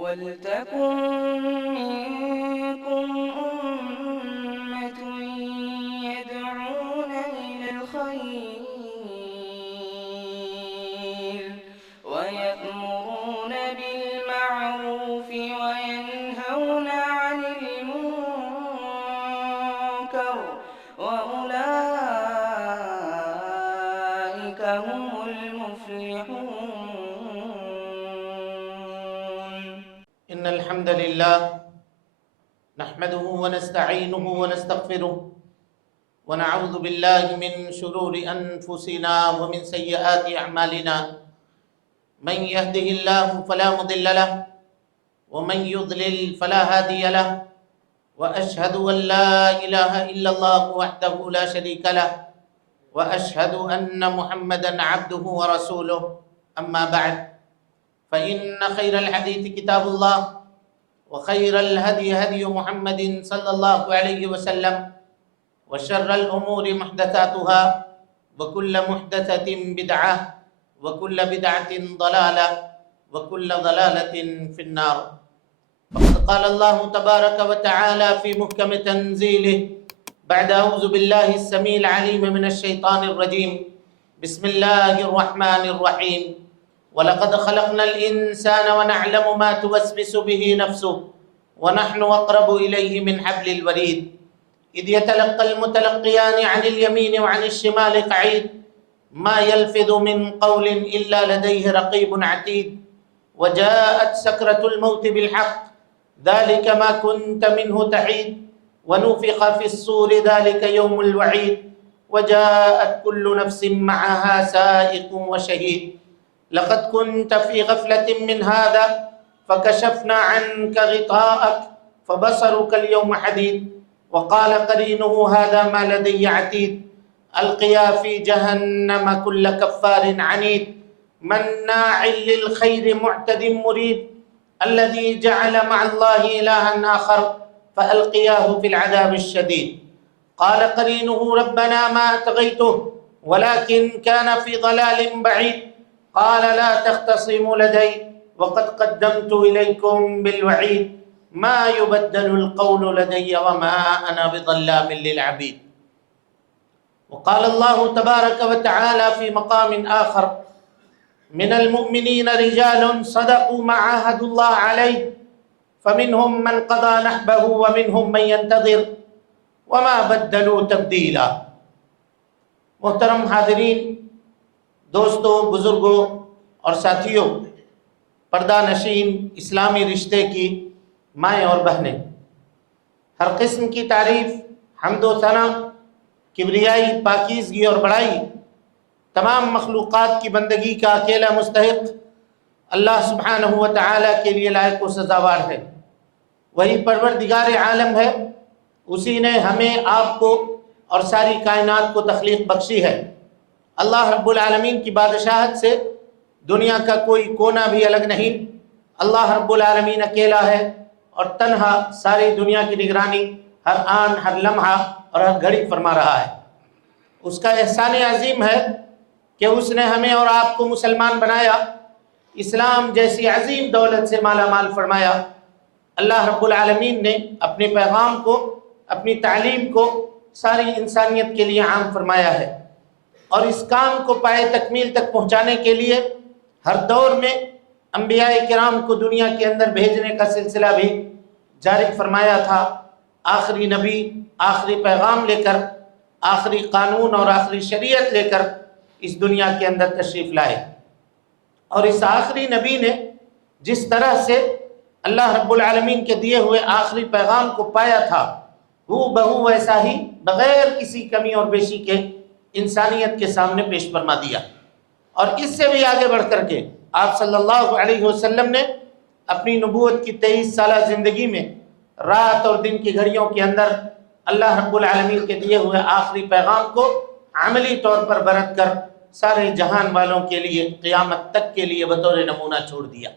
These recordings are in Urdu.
وَلْتَكُن مِّنكُمْ أُمَّةٌ يَدْعُونَ إِلَى الْخَيْرِ وَيَأْمُرُونَ بِالْمَعْرُوفِ وَيَنْهَوْنَ عَنِ الْمُنكَرِ وَأُولَٰئِكَ هُمُ الْمُفْلِحُونَ. إن الحمد لله نحمده ونستعينه ونستغفره ونعوذ بالله من شرور أنفسنا ومن سيئات أعمالنا من يهده الله فلا مضل له ومن يضلل فلا هادي له وأشهد أن لا إله إلا الله وحده لا شريك له وأشهد أن محمدا عبده ورسوله أما بعد فإن خير الحديث كتاب الله وخير الهدي هدي محمد صلى الله عليه وسلم وشر الأمور محدثاتها وكل محدثة بدعة وكل بدعة ضلالة وكل ضلالة في النار. فقد قال الله تبارك وتعالى في محكم تنزيله بعد أعوذ بالله السميع العليم من الشيطان الرجيم بسم الله الرحمن الرحيم وَلَقَدْ خَلَقْنَا الْإِنسَانَ وَنَعْلَمُ مَا تُوَسْوِسُ بِهِ نَفْسُهُ وَنَحْنُ أَقْرَبُ إِلَيْهِ مِنْ حَبْلِ الْوَرِيدِ إِذْ يَتَلَقَّى الْمُتَلَقِّيَانِ عَنِ الْيَمِينِ وَعَنِ الشِّمَالِ قَعِيدٌ مَا يَلْفِظُ مِنْ قَوْلٍ إِلَّا لَدَيْهِ رَقِيبٌ عَتِيدٌ وَجَاءَتْ سَكْرَةُ الْمَوْتِ بِالْحَقِّ ذَلِكَ مَا كُنْتَ مِنْهُ تَحِيدُ وَنُفِخَ فِي الصُّورِ ذَلِكَ يَوْمُ الْوَعِيدِ وَجَاءَتْ كُلُّ نَفْسٍ مَعَهَا سَائِقٌ وَشَهِيدٌ لقد كنت في غفلة من هذا فكشفنا عنك غطاءك فبصرك اليوم حديد وقال قرينه هذا ما لدي عتيد ألقيا في جهنم كل كفار عنيد مناع للخير معتد مريب الذي جعل مع الله إلها آخر فألقياه في العذاب الشديد قال قرينه ربنا ما أطغيته ولكن كان في ضلال بعيد قال لا تختصموا لدي وقد قدمت إليكم بالوعيد ما يبدل القول لدي وما أنا بظلام للعبيد. وقال الله تبارك وتعالى في مقام آخر من المؤمنين رجال صدقوا ما عاهدوا الله عليه فمنهم من قضى نحبه ومنهم من ينتظر وما بدلوا تبديلا. محترم حاضرین، دوستوں، بزرگوں اور ساتھیوں، پردہ نشین اسلامی رشتے کی مائیں اور بہنیں، ہر قسم کی تعریف، حمد و ثنا، کبریائی، پاکیزگی اور بڑائی تمام مخلوقات کی بندگی کا اکیلا مستحق اللہ سبحانہ و تعالیٰ کے لیے لائق و سزاوار ہے۔ وہی پروردگار عالم ہے، اسی نے ہمیں، آپ کو اور ساری کائنات کو تخلیق بخشی ہے۔ اللہ رب العالمین کی بادشاہت سے دنیا کا کوئی کونا بھی الگ نہیں۔ اللہ رب العالمین اکیلا ہے اور تنہا ساری دنیا کی نگرانی ہر آن، ہر لمحہ اور ہر گھڑی فرما رہا ہے۔ اس کا احسان عظیم ہے کہ اس نے ہمیں اور آپ کو مسلمان بنایا، اسلام جیسی عظیم دولت سے مالا مال فرمایا۔ اللہ رب العالمین نے اپنے پیغام کو، اپنی تعلیم کو ساری انسانیت کے لیے عام فرمایا ہے، اور اس کام کو پائے تکمیل تک پہنچانے کے لیے ہر دور میں انبیاء کرام کو دنیا کے اندر بھیجنے کا سلسلہ بھی جاری فرمایا تھا۔ آخری نبی آخری پیغام لے کر، آخری قانون اور آخری شریعت لے کر اس دنیا کے اندر تشریف لائے، اور اس آخری نبی نے جس طرح سے اللہ رب العالمین کے دیے ہوئے آخری پیغام کو پایا تھا، ہو بہو ویسا ہی بغیر کسی کمی اور بیشی کے انسانیت کے سامنے پیش فرما دیا۔ اور اس سے بھی آگے بڑھ کر کے آپ صلی اللہ علیہ وسلم نے اپنی نبوت کی 23 سالہ زندگی میں رات اور دن کی گھڑیوں کے اندر اللہ رب العالمین کے دیے ہوئے آخری پیغام کو عملی طور پر برت کر سارے جہان والوں کے لیے قیامت تک کے لیے بطور نمونہ چھوڑ دیا۔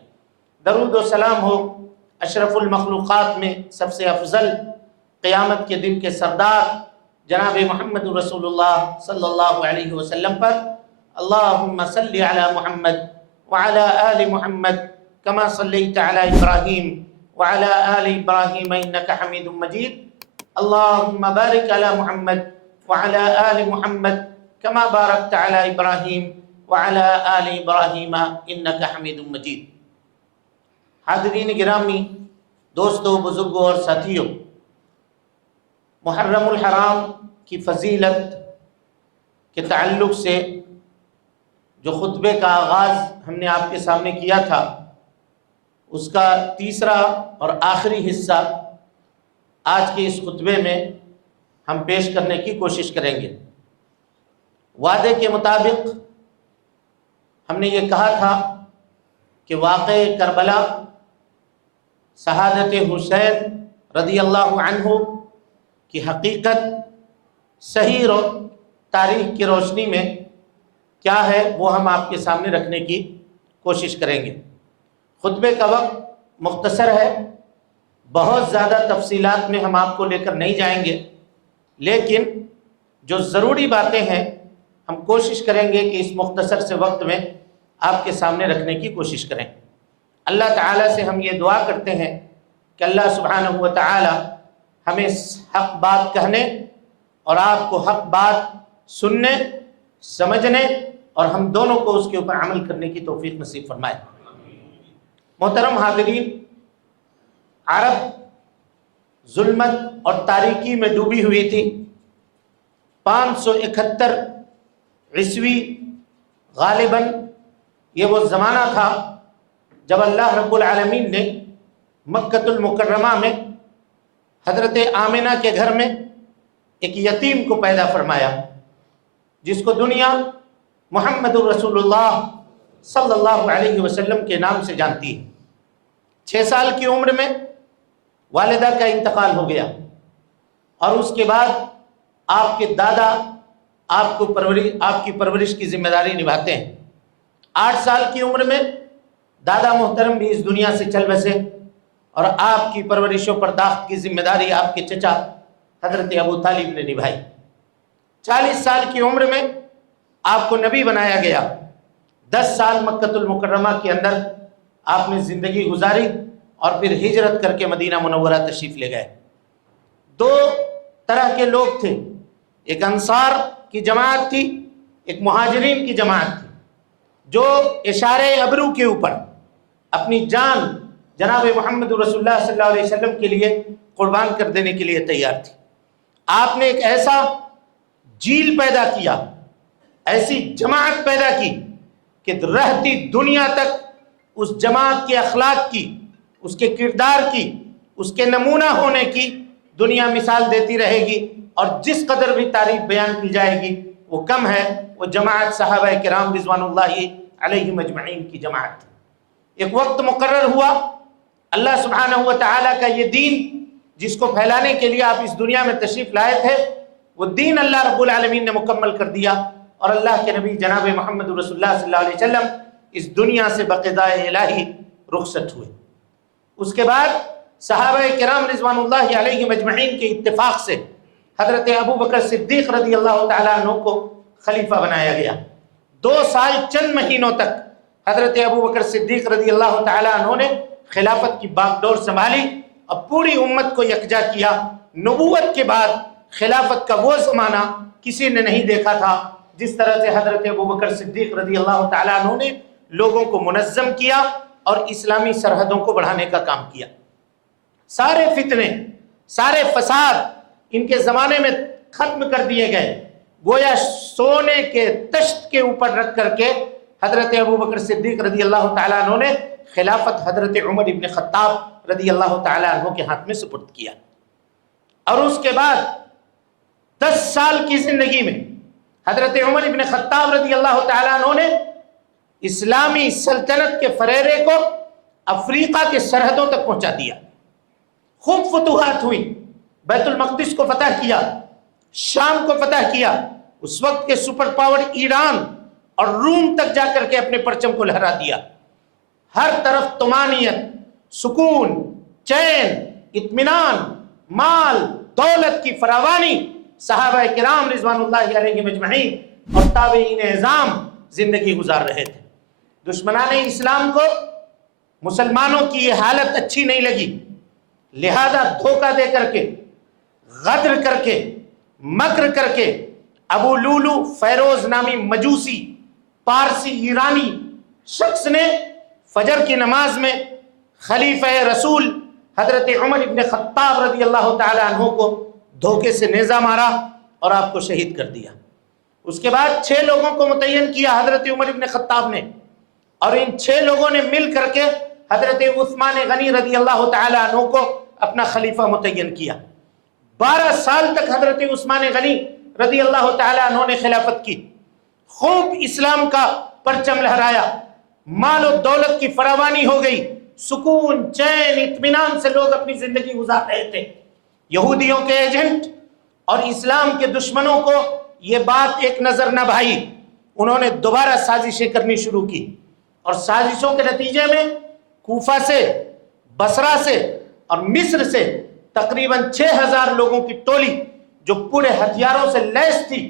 درود و سلام ہو اشرف المخلوقات میں سب سے افضل، قیامت کے دن کے سردار جناب محمد رسول اللہ صلی اللہ علیہ وسلم پر۔ اللہم صلی علی محمد وعلی آل محمد كما صليت على إبراهيم وعلى آل إبراهيم إنك حميد مجيد. اللهم بارك على محمد وعلى آل محمد كما باركت على إبراهيم وعلى آل إبراهيم إنك حميد مجيد. حاضرین گرامی، دوستوں، بزرگوں اور ساتھیوں، محرم الحرام کی فضیلت کے تعلق سے جو خطبے کا آغاز ہم نے آپ کے سامنے کیا تھا، اس کا تیسرا اور آخری حصہ آج کے اس خطبے میں ہم پیش کرنے کی کوشش کریں گے۔ وعدے کے مطابق ہم نے یہ کہا تھا کہ واقع کربلا، شہادت حسین رضی اللہ عنہ کی حقیقت صحیح تاریخ کی روشنی میں کیا ہے وہ ہم آپ کے سامنے رکھنے کی کوشش کریں گے۔ خطبے کا وقت مختصر ہے، بہت زیادہ تفصیلات میں ہم آپ کو لے کر نہیں جائیں گے، لیکن جو ضروری باتیں ہیں ہم کوشش کریں گے کہ اس مختصر سے وقت میں آپ کے سامنے رکھنے کی کوشش کریں۔ اللہ تعالیٰ سے ہم یہ دعا کرتے ہیں کہ اللہ سبحانہ و تعالی ہمیں حق بات کہنے اور آپ کو حق بات سننے، سمجھنے اور ہم دونوں کو اس کے اوپر عمل کرنے کی توفیق نصیب فرمائے۔ محترم حاضرین، عرب ظلمت اور تاریکی میں ڈوبی ہوئی تھی۔ 571 عیسوی غالباً یہ وہ زمانہ تھا جب اللہ رب العالمین نے مکۃ المکرمہ میں حضرت آمنہ کے گھر میں ایک یتیم کو پیدا فرمایا، جس کو دنیا محمد الرسول اللہ صلی اللہ علیہ وسلم کے نام سے جانتی ہے۔ 6 سال کی عمر میں والدہ کا انتقال ہو گیا، اور اس کے بعد آپ کے دادا آپ کی پرورش کی ذمہ داری نبھاتے ہیں۔ 8 سال کی عمر میں دادا محترم بھی اس دنیا سے چل بسے، اور آپ کی پرورش و پرداخت کی ذمہ داری آپ کے چچا حضرت ابو طالب نے نبھائی۔ 40 سال کی عمر میں آپ کو نبی بنایا گیا۔ 10 سال مکۃ المکرمہ کے اندر آپ نے زندگی گزاری، اور پھر ہجرت کر کے مدینہ منورہ تشریف لے گئے۔ 2 طرح کے لوگ تھے، ایک انصار کی جماعت تھی، ایک مہاجرین کی جماعت تھی، جو اشارے ابرو کے اوپر اپنی جان جناب محمد رسول اللہ صلی اللہ علیہ وسلم کے لیے قربان کر دینے کے لیے تیار تھی۔ آپ نے ایک ایسا جیل پیدا کیا، ایسی جماعت پیدا کی کہ رہتی دنیا تک اس جماعت کے اخلاق کی، اس کے کردار کی، اس کے نمونہ ہونے کی دنیا مثال دیتی رہے گی، اور جس قدر بھی تعریف بیان کی جائے گی وہ کم ہے۔ وہ جماعت صحابہ کرام رضوان اللہ علیہم اجمعین کی جماعت تھی۔ ایک وقت مقرر ہوا، اللہ سبحانہ و تعالیٰ کا یہ دین جس کو پھیلانے کے لیے آپ اس دنیا میں تشریف لائے تھے، وہ دین اللہ رب العالمین نے مکمل کر دیا، اور اللہ کے نبی جناب محمد رسول اللہ صلی اللہ علیہ وسلم اس دنیا سے بقضاء الہی رخصت ہوئے۔ اس کے بعد صحابہ کرام رضوان اللہ علیہم اجمعین کے اتفاق سے حضرت ابو بکر صدیق رضی اللہ تعالیٰ عنہ کو خلیفہ بنایا گیا۔ 2 سال چند مہینوں تک حضرت ابو بکر صدیق رضی اللہ تعالیٰ عنہ نے خلافت کی باغ ڈور سنبھالی اور پوری امت کو یکجا کیا۔ نبوت کے بعد خلافت کا وہ زمانہ کسی نے نہیں دیکھا تھا جس طرح سے حضرت ابو بکر صدیق رضی اللہ تعالیٰ عنہ نے لوگوں کو منظم کیا اور اسلامی سرحدوں کو بڑھانے کا کام کیا۔ سارے فتنے، سارے فساد ان کے زمانے میں ختم کر دیے گئے۔ گویا سونے کے تشت کے اوپر رکھ کر کے حضرت ابو بکر صدیق رضی اللہ تعالیٰ عنہ نے خلافت حضرت عمر ابن خطاب رضی اللہ تعالیٰ عنہ کے ہاتھ میں سپرد کیا۔ اور اس کے بعد 10 سال کی زندگی میں حضرت عمر ابن خطاب رضی اللہ تعالیٰ عنہ نے اسلامی سلطنت کے فریرے کو افریقہ کے سرحدوں تک پہنچا دیا۔ خوب فتوحات ہوئی، بیت المقدس کو فتح کیا، شام کو فتح کیا، اس وقت کے سپر پاور ایران اور روم تک جا کر کے اپنے پرچم کو لہرا دیا۔ ہر طرف طمانینت، سکون، چین، اطمینان، مال دولت کی فراوانی صحابہ کرام رضوان اللہ علیہم اجمعین اور تابعین اعظام زندگی گزار رہے تھے۔ دشمنان اسلام کو مسلمانوں کی یہ حالت اچھی نہیں لگی، لہذا دھوکہ دے کر کے، غدر کر کے، مکر کر کے ابو لولو فیروز نامی مجوسی پارسی ایرانی شخص نے فجر کی نماز میں خلیفہ رسول حضرت عمر ابن خطاب رضی اللہ تعالی عنہ کو دھوکے سے نیزہ مارا اور آپ کو شہید کر دیا۔ اس کے بعد 6 لوگوں کو متعین کیا حضرت عمر ابن خطاب نے، اور ان 6 لوگوں نے مل کر کے حضرت عثمان غنی رضی اللہ تعالی عنہ کو اپنا خلیفہ متعین کیا۔ 12 سال تک حضرت عثمان غنی رضی اللہ تعالی عنہ نے خلافت کی، خوب اسلام کا پرچم لہرایا، مال و دولت کی فراوانی ہو گئی، سکون، چین، اطمینان سے لوگ اپنی زندگی گزار رہے تھے۔ یہودیوں کے ایجنٹ اور اسلام کے دشمنوں کو یہ بات ایک نظر نہ بھائی، انہوں نے دوبارہ سازشیں کرنی شروع کی، اور سازشوں کے نتیجے میں کوفہ سے، بصرہ سے اور مصر سے تقریباً 6000 لوگوں کی ٹولی جو پورے ہتھیاروں سے لیس تھی،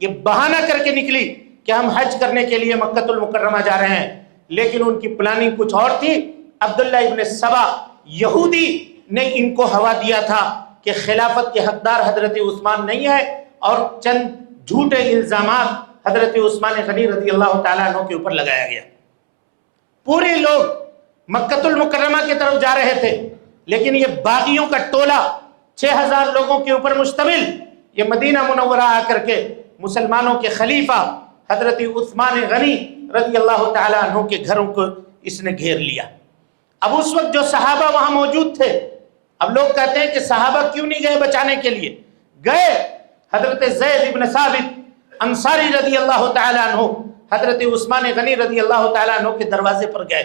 یہ بہانہ کر کے نکلی کہ ہم حج کرنے کے لیے مکہ المکرمہ جا رہے ہیں، لیکن ان کی پلاننگ کچھ اور تھی۔ عبداللہ ابن سبا یہودی نے ان کو ہوا دیا تھا کہ خلافت کے حقدار حضرت عثمان نہیں ہے، اور چند جھوٹے الزامات حضرت عثمان غنی رضی اللہ تعالیٰ عنہ کے اوپر لگایا گیا۔ پورے لوگ مکہ المکرمہ کی طرف جا رہے تھے، لیکن یہ باغیوں کا ٹولہ 6000 لوگوں کے اوپر مشتمل یہ مدینہ منورہ آ کر کے مسلمانوں کے خلیفہ حضرت عثمان غنی رضی اللہ تعالیٰ عنہ کے گھروں کو اس نے گھیر لیا۔ اب اس وقت جو صحابہ وہاں موجود تھے، اب لوگ کہتے ہیں کہ صحابہ کیوں نہیں گئے بچانے کے لیے؟ گئے۔ حضرت زید ابن ثابت انصاری رضی اللہ تعالیٰ عنہ حضرت عثمان غنی رضی اللہ تعالیٰ عنہ کے دروازے پر گئے،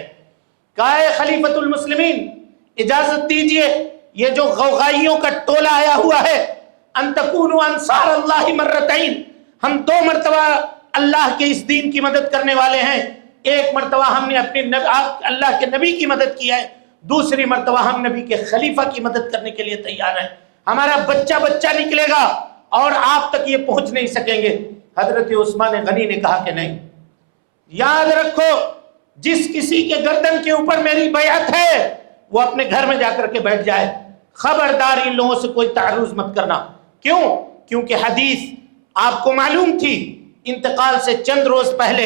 کہا اے خلیفۃ المسلمین، اجازت دیجئے یہ جو غوغائیوں کا ٹولہ آیا ہوا ہے، ان تکونوا انصار اللہ مرتین، ہم 2 مرتبہ اللہ کے اس دین کی مدد کرنے والے ہیں۔ ایک مرتبہ ہم نے اپنے اللہ کے نبی کی مدد کی ہے، دوسری مرتبہ ہم نبی کے خلیفہ کی مدد کرنے کے لیے تیار ہیں۔ ہمارا بچہ نکلے گا اور آپ تک یہ پہنچ نہیں سکیں گے۔ حضرت عثمان غنی نے کہا کہ نہیں، یاد رکھو جس کسی کے گردن کے اوپر میری بیعت ہے وہ اپنے گھر میں جا کر کے بیٹھ جائے، خبردار ان لوگوں سے کوئی تعرض مت کرنا۔ کیوں؟ کیونکہ حدیث آپ کو معلوم تھی، انتقال سے چند روز پہلے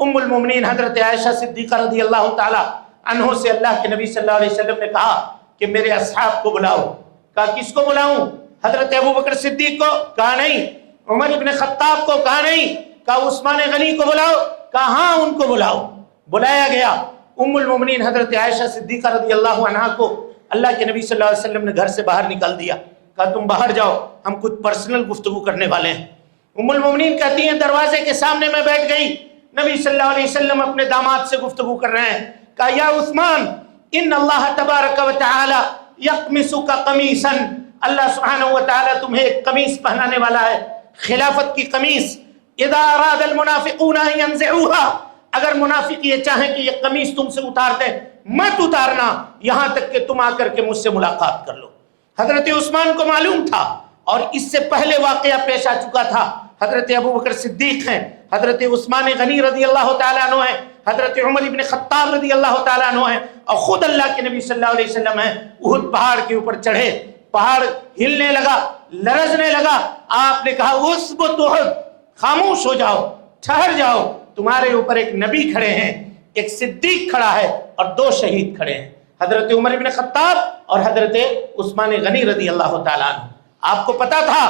ام المومنین حضرت عائشہ صدیقہ رضی اللہ تعالی عنہ سے اللہ کے نبی صلی اللہ علیہ وسلم نے کہا کہ میرے اصحاب کو بلاؤ۔ کہا کس کو بلاؤں؟ حضرت ابو بکر صدیق کو؟ کہا نہیں۔ عمر ابن خطاب کو؟ کہا نہیں۔ کہا عثمان غنی کو بلاؤ؟ کہا ہاں ان کو بلاؤ۔ بلایا گیا۔ ام المومنین حضرت عائشہ صدیقہ رضی اللہ عنہا کو اللہ کے نبی صلی اللہ علیہ وسلم نے گھر سے باہر نکال دیا، کہا تم باہر جاؤ، ہم کچھ پرسنل گفتگو کرنے والے ہیں۔ ام المومنین کہتی ہیں دروازے کے سامنے میں بیٹھ گئی، نبی صلی اللہ علیہ وسلم اپنے داماد سے گفتگو کر رہے ہیں۔ کہا یا عثمان، ان اللہ تبارک و تعالی یقمسک قمیصا، اللہ سبحانہ و تعالی تمہیں ایک قمیص پہنانے والا ہے، خلافت کی قمیص۔ اذا اراد المنافقون ان ينزعوها، اگر منافق یہ چاہیں کہ یہ قمیص تم سے اتار دیں، مت اتارنا یہاں تک کہ تم آ کر کے مجھ سے ملاقات کر لو۔ حضرت عثمان کو معلوم تھا، اور اس سے پہلے واقعہ پیش آ چکا تھا۔ حضرت ابو بکر صدیق ہیں، حضرت عثمان غنی رضی اللہ تعالیٰ عنہ ہیں، حضرت عمر ابن خطاب رضی اللہ تعالیٰ عنہ ہیں، اور خود اللہ کے نبی صلی اللہ علیہ وسلم ہیں۔ احد پہاڑ کے اوپر چڑھے، پہاڑ ہلنے لگا، لرزنے لگا۔ آپ نے کہا اثبت احد، خاموش ہو جاؤ، ٹھہر جاؤ، تمہارے اوپر ایک نبی کھڑے ہیں، ایک صدیق کھڑا ہے، اور 2 شہید کھڑے ہیں، حضرت عمر ابن خطاب اور حضرت عثمان غنی رضی اللہ تعالیٰ عنہ۔ آپ کو پتا تھا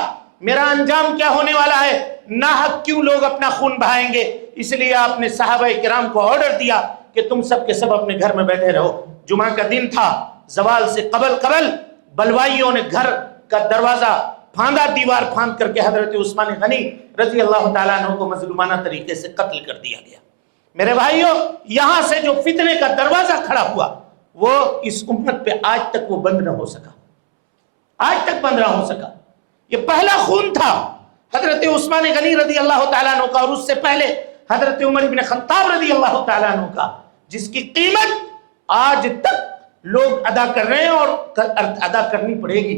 میرا انجام کیا ہونے والا ہے، ناحق کیوں لوگ اپنا خون بہائیں گے، اس لیے آپ نے صحابہ کرام کو آرڈر دیا کہ تم سب کے سب اپنے گھر میں بیٹھے رہو۔ جمعہ کا دن تھا، زوال سے قبل بلوائیوں نے گھر کا دروازہ پھاندا، دیوار پھاند کر کے حضرت عثمان غنی رضی اللہ تعالیٰ عنہ کو مظلومانہ طریقے سے قتل کر دیا گیا۔ میرے بھائیوں، یہاں سے جو فتنے کا دروازہ کھڑا ہوا وہ اس امت پہ آج تک وہ بند نہ ہو سکا، آج تک بند نہ ہو سکا۔ یہ پہلا خون تھا حضرت عثمان غنی رضی اللہ تعالیٰ عنہ کا، اور اس سے پہلے حضرت عمر بن خطاب رضی اللہ تعالیٰ عنہ کا، جس کی قیمت آج تک لوگ ادا کر رہے ہیں، اور ادا کرنی پڑے گی،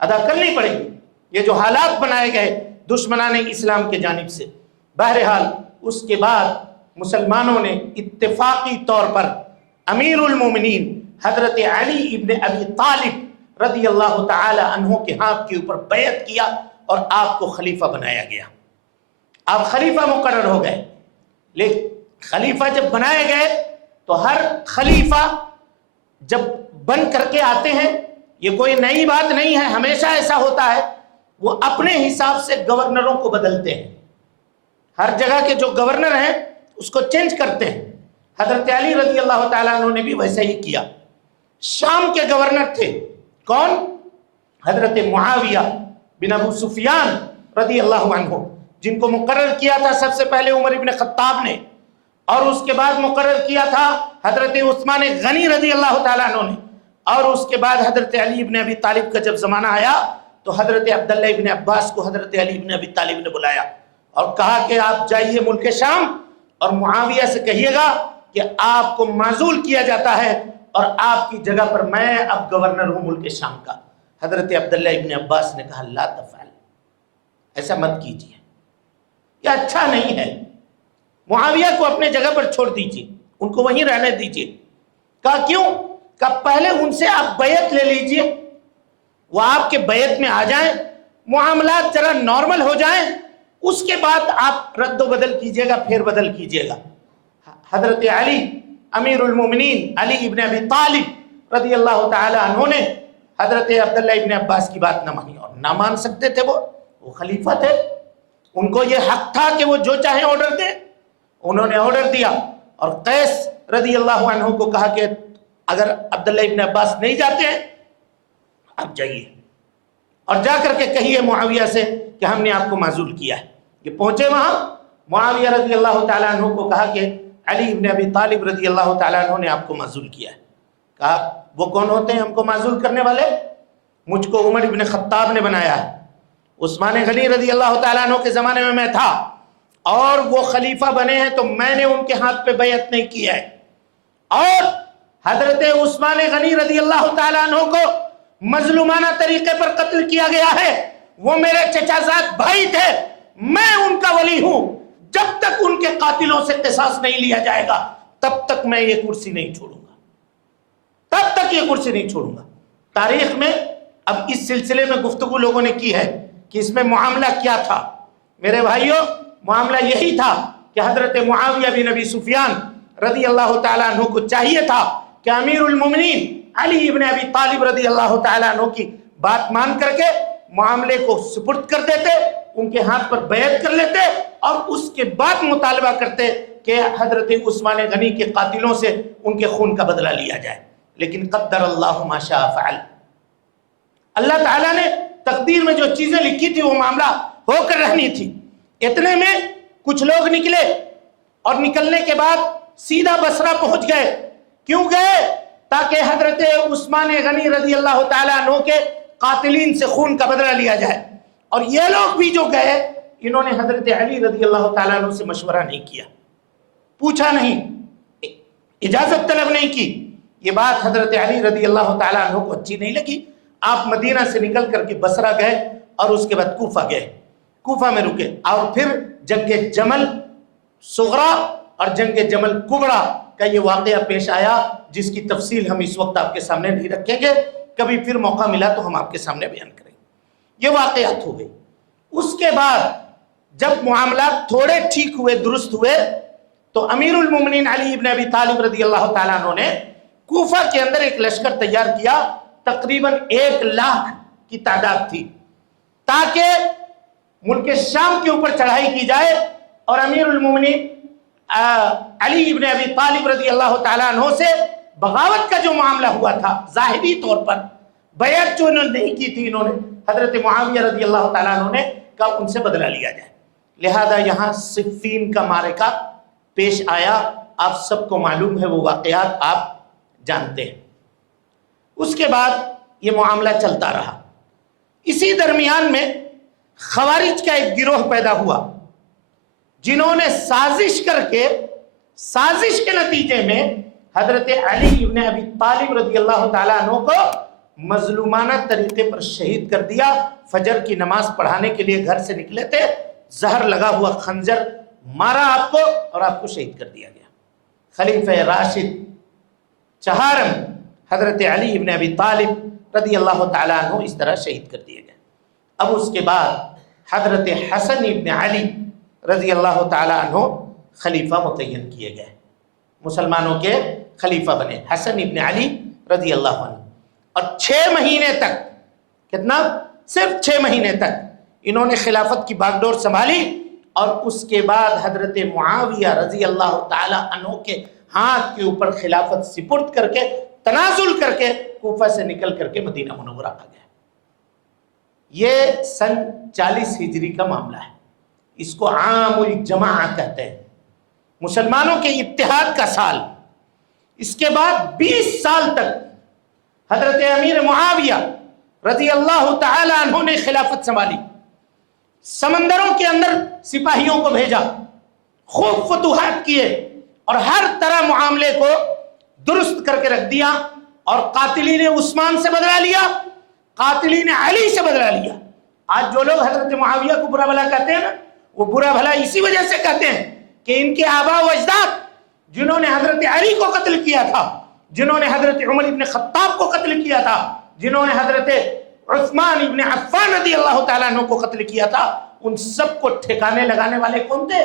ادا کرنی پڑے گی۔ یہ جو حالات بنائے گئے دشمنان اسلام کے جانب سے۔ بہرحال اس کے بعد مسلمانوں نے اتفاقی طور پر امیر المومنین حضرت علی ابن ابی طالب رضی اللہ تعالی عنہ کے ہاتھ کے اوپر بیعت کیا اور آپ کو خلیفہ بنایا گیا. آپ خلیفہ مقرر ہو گئے. لیکن خلیفہ جب بنائے گئے تو ہر خلیفہ جب بن کر کے آتے ہیں، یہ کوئی نئی بات نہیں ہے، ہمیشہ ایسا ہوتا ہے، وہ اپنے حساب سے گورنروں کو بدلتے ہیں. ہر جگہ کے جو گورنر ہیں اس کو چینج کرتے ہیں. حضرت علی رضی اللہ تعالیٰ عنہ نے بھی ویسا ہی کیا. شام کے گورنر تھے کون؟ حضرت معاویہ بن ابو سفیان رضی اللہ عنہ، جن کو مقرر کیا تھا سب سے پہلے عمر ابن خطاب نے، اور اس کے بعد مقرر کیا تھا حضرت عثمان غنی رضی اللہ تعالیٰ عنہ نے، اور اس کے بعد حضرت علی ابن ابی طالب کا جب زمانہ آیا تو حضرت عبداللہ ابن عباس کو حضرت علی ابن ابی طالب نے بلایا اور کہا کہ آپ جائیے ملک شام اور معاویہ سے کہیے گا کہ آپ کو معزول کیا جاتا ہے اور آپ کی جگہ پر میں اب گورنر ہوں ملک شام کا. حضرت عبداللہ ابن عباس نے کہا لا تفعل، ایسا مت کیجیے، یہ اچھا نہیں ہے. معاویہ کو اپنے جگہ پر چھوڑ دیجیے، ان کو وہیں رہنے دیجیے. کہا کیوں؟ کہا پہلے ان سے آپ بیعت لے لیجیے، وہ آپ کے بیعت میں آ جائیں، معاملات ذرا نارمل ہو جائیں، اس کے بعد آپ رد و بدل کیجیے گا، پھر بدل کیجیے گا. حضرت علی امیر المومنین علی ابن ابی طالب رضی اللہ تعالی عنہ نے حضرت عبداللہ ابن عباس کی بات نہ مانی، اور نہ مان سکتے تھے، وہ خلیفہ تھے، ان کو یہ حق تھا کہ وہ جو چاہیں آرڈر دیں. انہوں نے آرڈر دیا اور قیس رضی اللہ عنہ کو کہا کہ اگر عبداللہ ابن عباس نہیں جاتے ہیں آپ جائیے اور جا کر کے کہیے معاویہ سے کہ ہم نے آپ کو معزول کیا ہے. یہ پہنچے وہاں، معاویہ رضی اللہ تعالیٰ عنہ کو کہا کہ علی ابن ابی طالب رضی اللہ تعالیٰ عنہ نے آپ کو معزول کیا ہے. کہا وہ کون ہوتے ہیں ہم کو معزول کرنے والے؟ مجھ کو عمر ابن خطاب نے بنایا ہے، عثمان غنی رضی اللہ تعالیٰ عنہ کے زمانے میں میں تھا اور وہ خلیفہ بنے ہیں تو میں نے ان کے ہاتھ پہ بیعت نہیں کی ہے. اور حضرت عثمان غنی رضی اللہ تعالیٰ عنہ کو مظلومانہ طریقے پر قتل کیا گیا ہے، وہ میرے چچا زاد بھائی تھے، میں ان کا ولی ہوں. جب تک ان کے قاتلوں سے قصاص نہیں لیا جائے گا تب تک میں یہ کرسی نہیں چھوڑوں گا، تب تک یہ کرسی نہیں چھوڑوں گا. تاریخ میں اب اس سلسلے میں گفتگو لوگوں نے کی ہے کہ اس میں معاملہ کیا تھا. میرے بھائیوں، معاملہ یہی تھا کہ حضرت معاویہ بن ابی سفیان رضی اللہ تعالیٰ عنہ کو چاہیے تھا کہ امیر المومنین علی ابن ابی طالب رضی اللہ تعالیٰ عنہ کی بات مان کر کے معاملے کو سپرد کر دیتے، ان کے ہاتھ پر بیعت کر لیتے اور اس کے بعد مطالبہ کرتے کہ حضرت عثمان غنی کے قاتلوں سے ان کے خون کا بدلہ لیا جائے. لیکن قدر اللہ ما شاء فعل، اللہ تعالیٰ نے تقدیر میں جو چیزیں لکھی تھی وہ معاملہ ہو کر رہنی تھی. اتنے میں کچھ لوگ نکلے اور نکلنے کے بعد سیدھا بصرہ پہنچ گئے. کیوں گئے؟ تاکہ حضرت عثمان غنی رضی اللہ تعالیٰ عنہ کے قاتلین سے خون کا بدلہ لیا جائے. اور یہ لوگ بھی جو گئے انہوں نے حضرت علی رضی اللہ تعالیٰ عنہ سے مشورہ نہیں کیا، پوچھا نہیں، اجازت طلب نہیں کی. یہ بات حضرت علی رضی اللہ تعالیٰ عنہ کو اچھی نہیں لگی. آپ مدینہ سے نکل کر کے بصرہ گئے اور اس کے بعد کوفہ گئے، کوفہ میں رکے اور پھر جنگ جمل صغرا اور جنگ جمل کبرا کا یہ واقعہ پیش آیا جس کی تفصیل ہم اس وقت آپ کے سامنے نہیں رکھیں گے، کبھی پھر موقع ملا تو ہم آپ کے سامنے بیان کریں گے. یہ واقعات ہو گئی. اس کے بعد جب معاملات تھوڑے ٹھیک ہوئے، درست ہوئے، تو امیر المومنین علی ابن ابی طالب رضی اللہ تعالیٰ عنہ نے کوفہ کے اندر ایک لشکر تیار کیا، تقریباً 1,00,000 کی تعداد تھی، تاکہ ملک شام کے اوپر چڑھائی کی جائے اور امیر المومنین علی ابن ابی طالب رضی اللہ تعالیٰ عنہ سے بغاوت کا جو معاملہ ہوا تھا، ظاہری طور پر بیعت جو انہوں نے نہیں کی تھی، انہوں نے حضرت معاویہ رضی اللہ تعالیٰ عنہ نے کہا ان سے بدلہ لیا جائے. لہذا یہاں صفین کا معرکہ پیش آیا. آپ سب کو معلوم ہے، وہ واقعات آپ جانتے ہیں. اس کے بعد یہ معاملہ چلتا رہا. اسی درمیان میں خوارج کا ایک گروہ پیدا ہوا جنہوں نے سازش کر کے، سازش کے نتیجے میں حضرت علی ابن ابی طالب رضی اللہ تعالیٰ عنہ کو مظلومانہ طریقے پر شہید کر دیا. فجر کی نماز پڑھانے کے لیے گھر سے نکلے تھے، زہر لگا ہوا خنجر مارا آپ کو اور آپ کو شہید کر دیا گیا. خلیفہ راشد چہارم حضرت علی ابن ابی طالب رضی اللہ تعالیٰ عنہ اس طرح شہید کر دیے گئے۔ اب اس کے بعد حضرت حسن ابن علی رضی اللہ تعالیٰ عنہ خلیفہ متعین کیے گئے، مسلمانوں کے خلیفہ بنے حسن ابن علی رضی اللہ عنہ۔ اور 6 مہینے تک، کتنا؟ صرف 6 مہینے تک انہوں نے خلافت کی باغ ڈور سنبھالی، اور اس کے بعد حضرت معاویہ رضی اللہ تعالیٰ عنہ کے ہاتھ کے اوپر خلافت سپرد کر کے تنازل کر کے کوفہ سے نکل کر کے مدینہ منورہ آ گئے۔ یہ سن 40 ہجری کا معاملہ ہے، اس کو عام الجماعہ کہتے ہیں، مسلمانوں کے اتحاد کا سال۔ اس کے بعد 20 سال تک حضرت امیر معاویہ رضی اللہ تعالی عنہ نے خلافت سنبھالی، سمندروں کے اندر سپاہیوں کو بھیجا، خوب فتوحات کیے، اور ہر طرح معاملے کو درست کر کے رکھ دیا، اور قاتلین عثمان سے بدلہ لیا، قاتلین علی سے بدلہ لیا۔ آج جو لوگ حضرت معاویہ کو برا بھلا کہتے ہیں نا، وہ برا بھلا اسی وجہ سے کہتے ہیں کہ ان کے آباء و اجداد جنہوں نے حضرت علی کو قتل کیا تھا، جنہوں نے حضرت عمر ابن خطاب کو قتل کیا تھا، جنہوں نے حضرت عثمان ابن عفان رضی اللہ تعالیٰ عنہ کو قتل کیا تھا، ان سب کو ٹھکانے لگانے والے کون تھے؟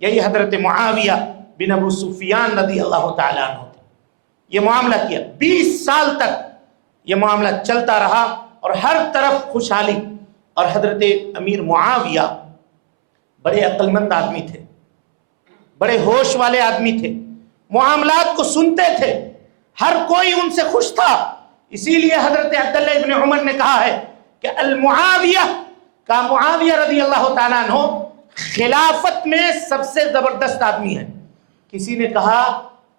یہی حضرت معاویہ بن ابو سفیان رضی اللہ تعالیٰ عنہ تھے۔ یہ معاملہ کیا، 20 سال تک یہ معاملہ چلتا رہا، اور ہر طرف خوشحالی۔ اور حضرت امیر معاویہ بڑے عقل مند آدمی تھے، بڑے ہوش والے آدمی تھے، معاملات کو سنتے تھے، ہر کوئی ان سے خوش تھا۔ اسی لیے حضرت عبداللہ ابن عمر نے کہا ہے کہ المعاویہ کا معاویہ رضی اللہ تعالیٰ عنہ خلافت میں سب سے زبردست آدمی ہے۔ کسی نے کہا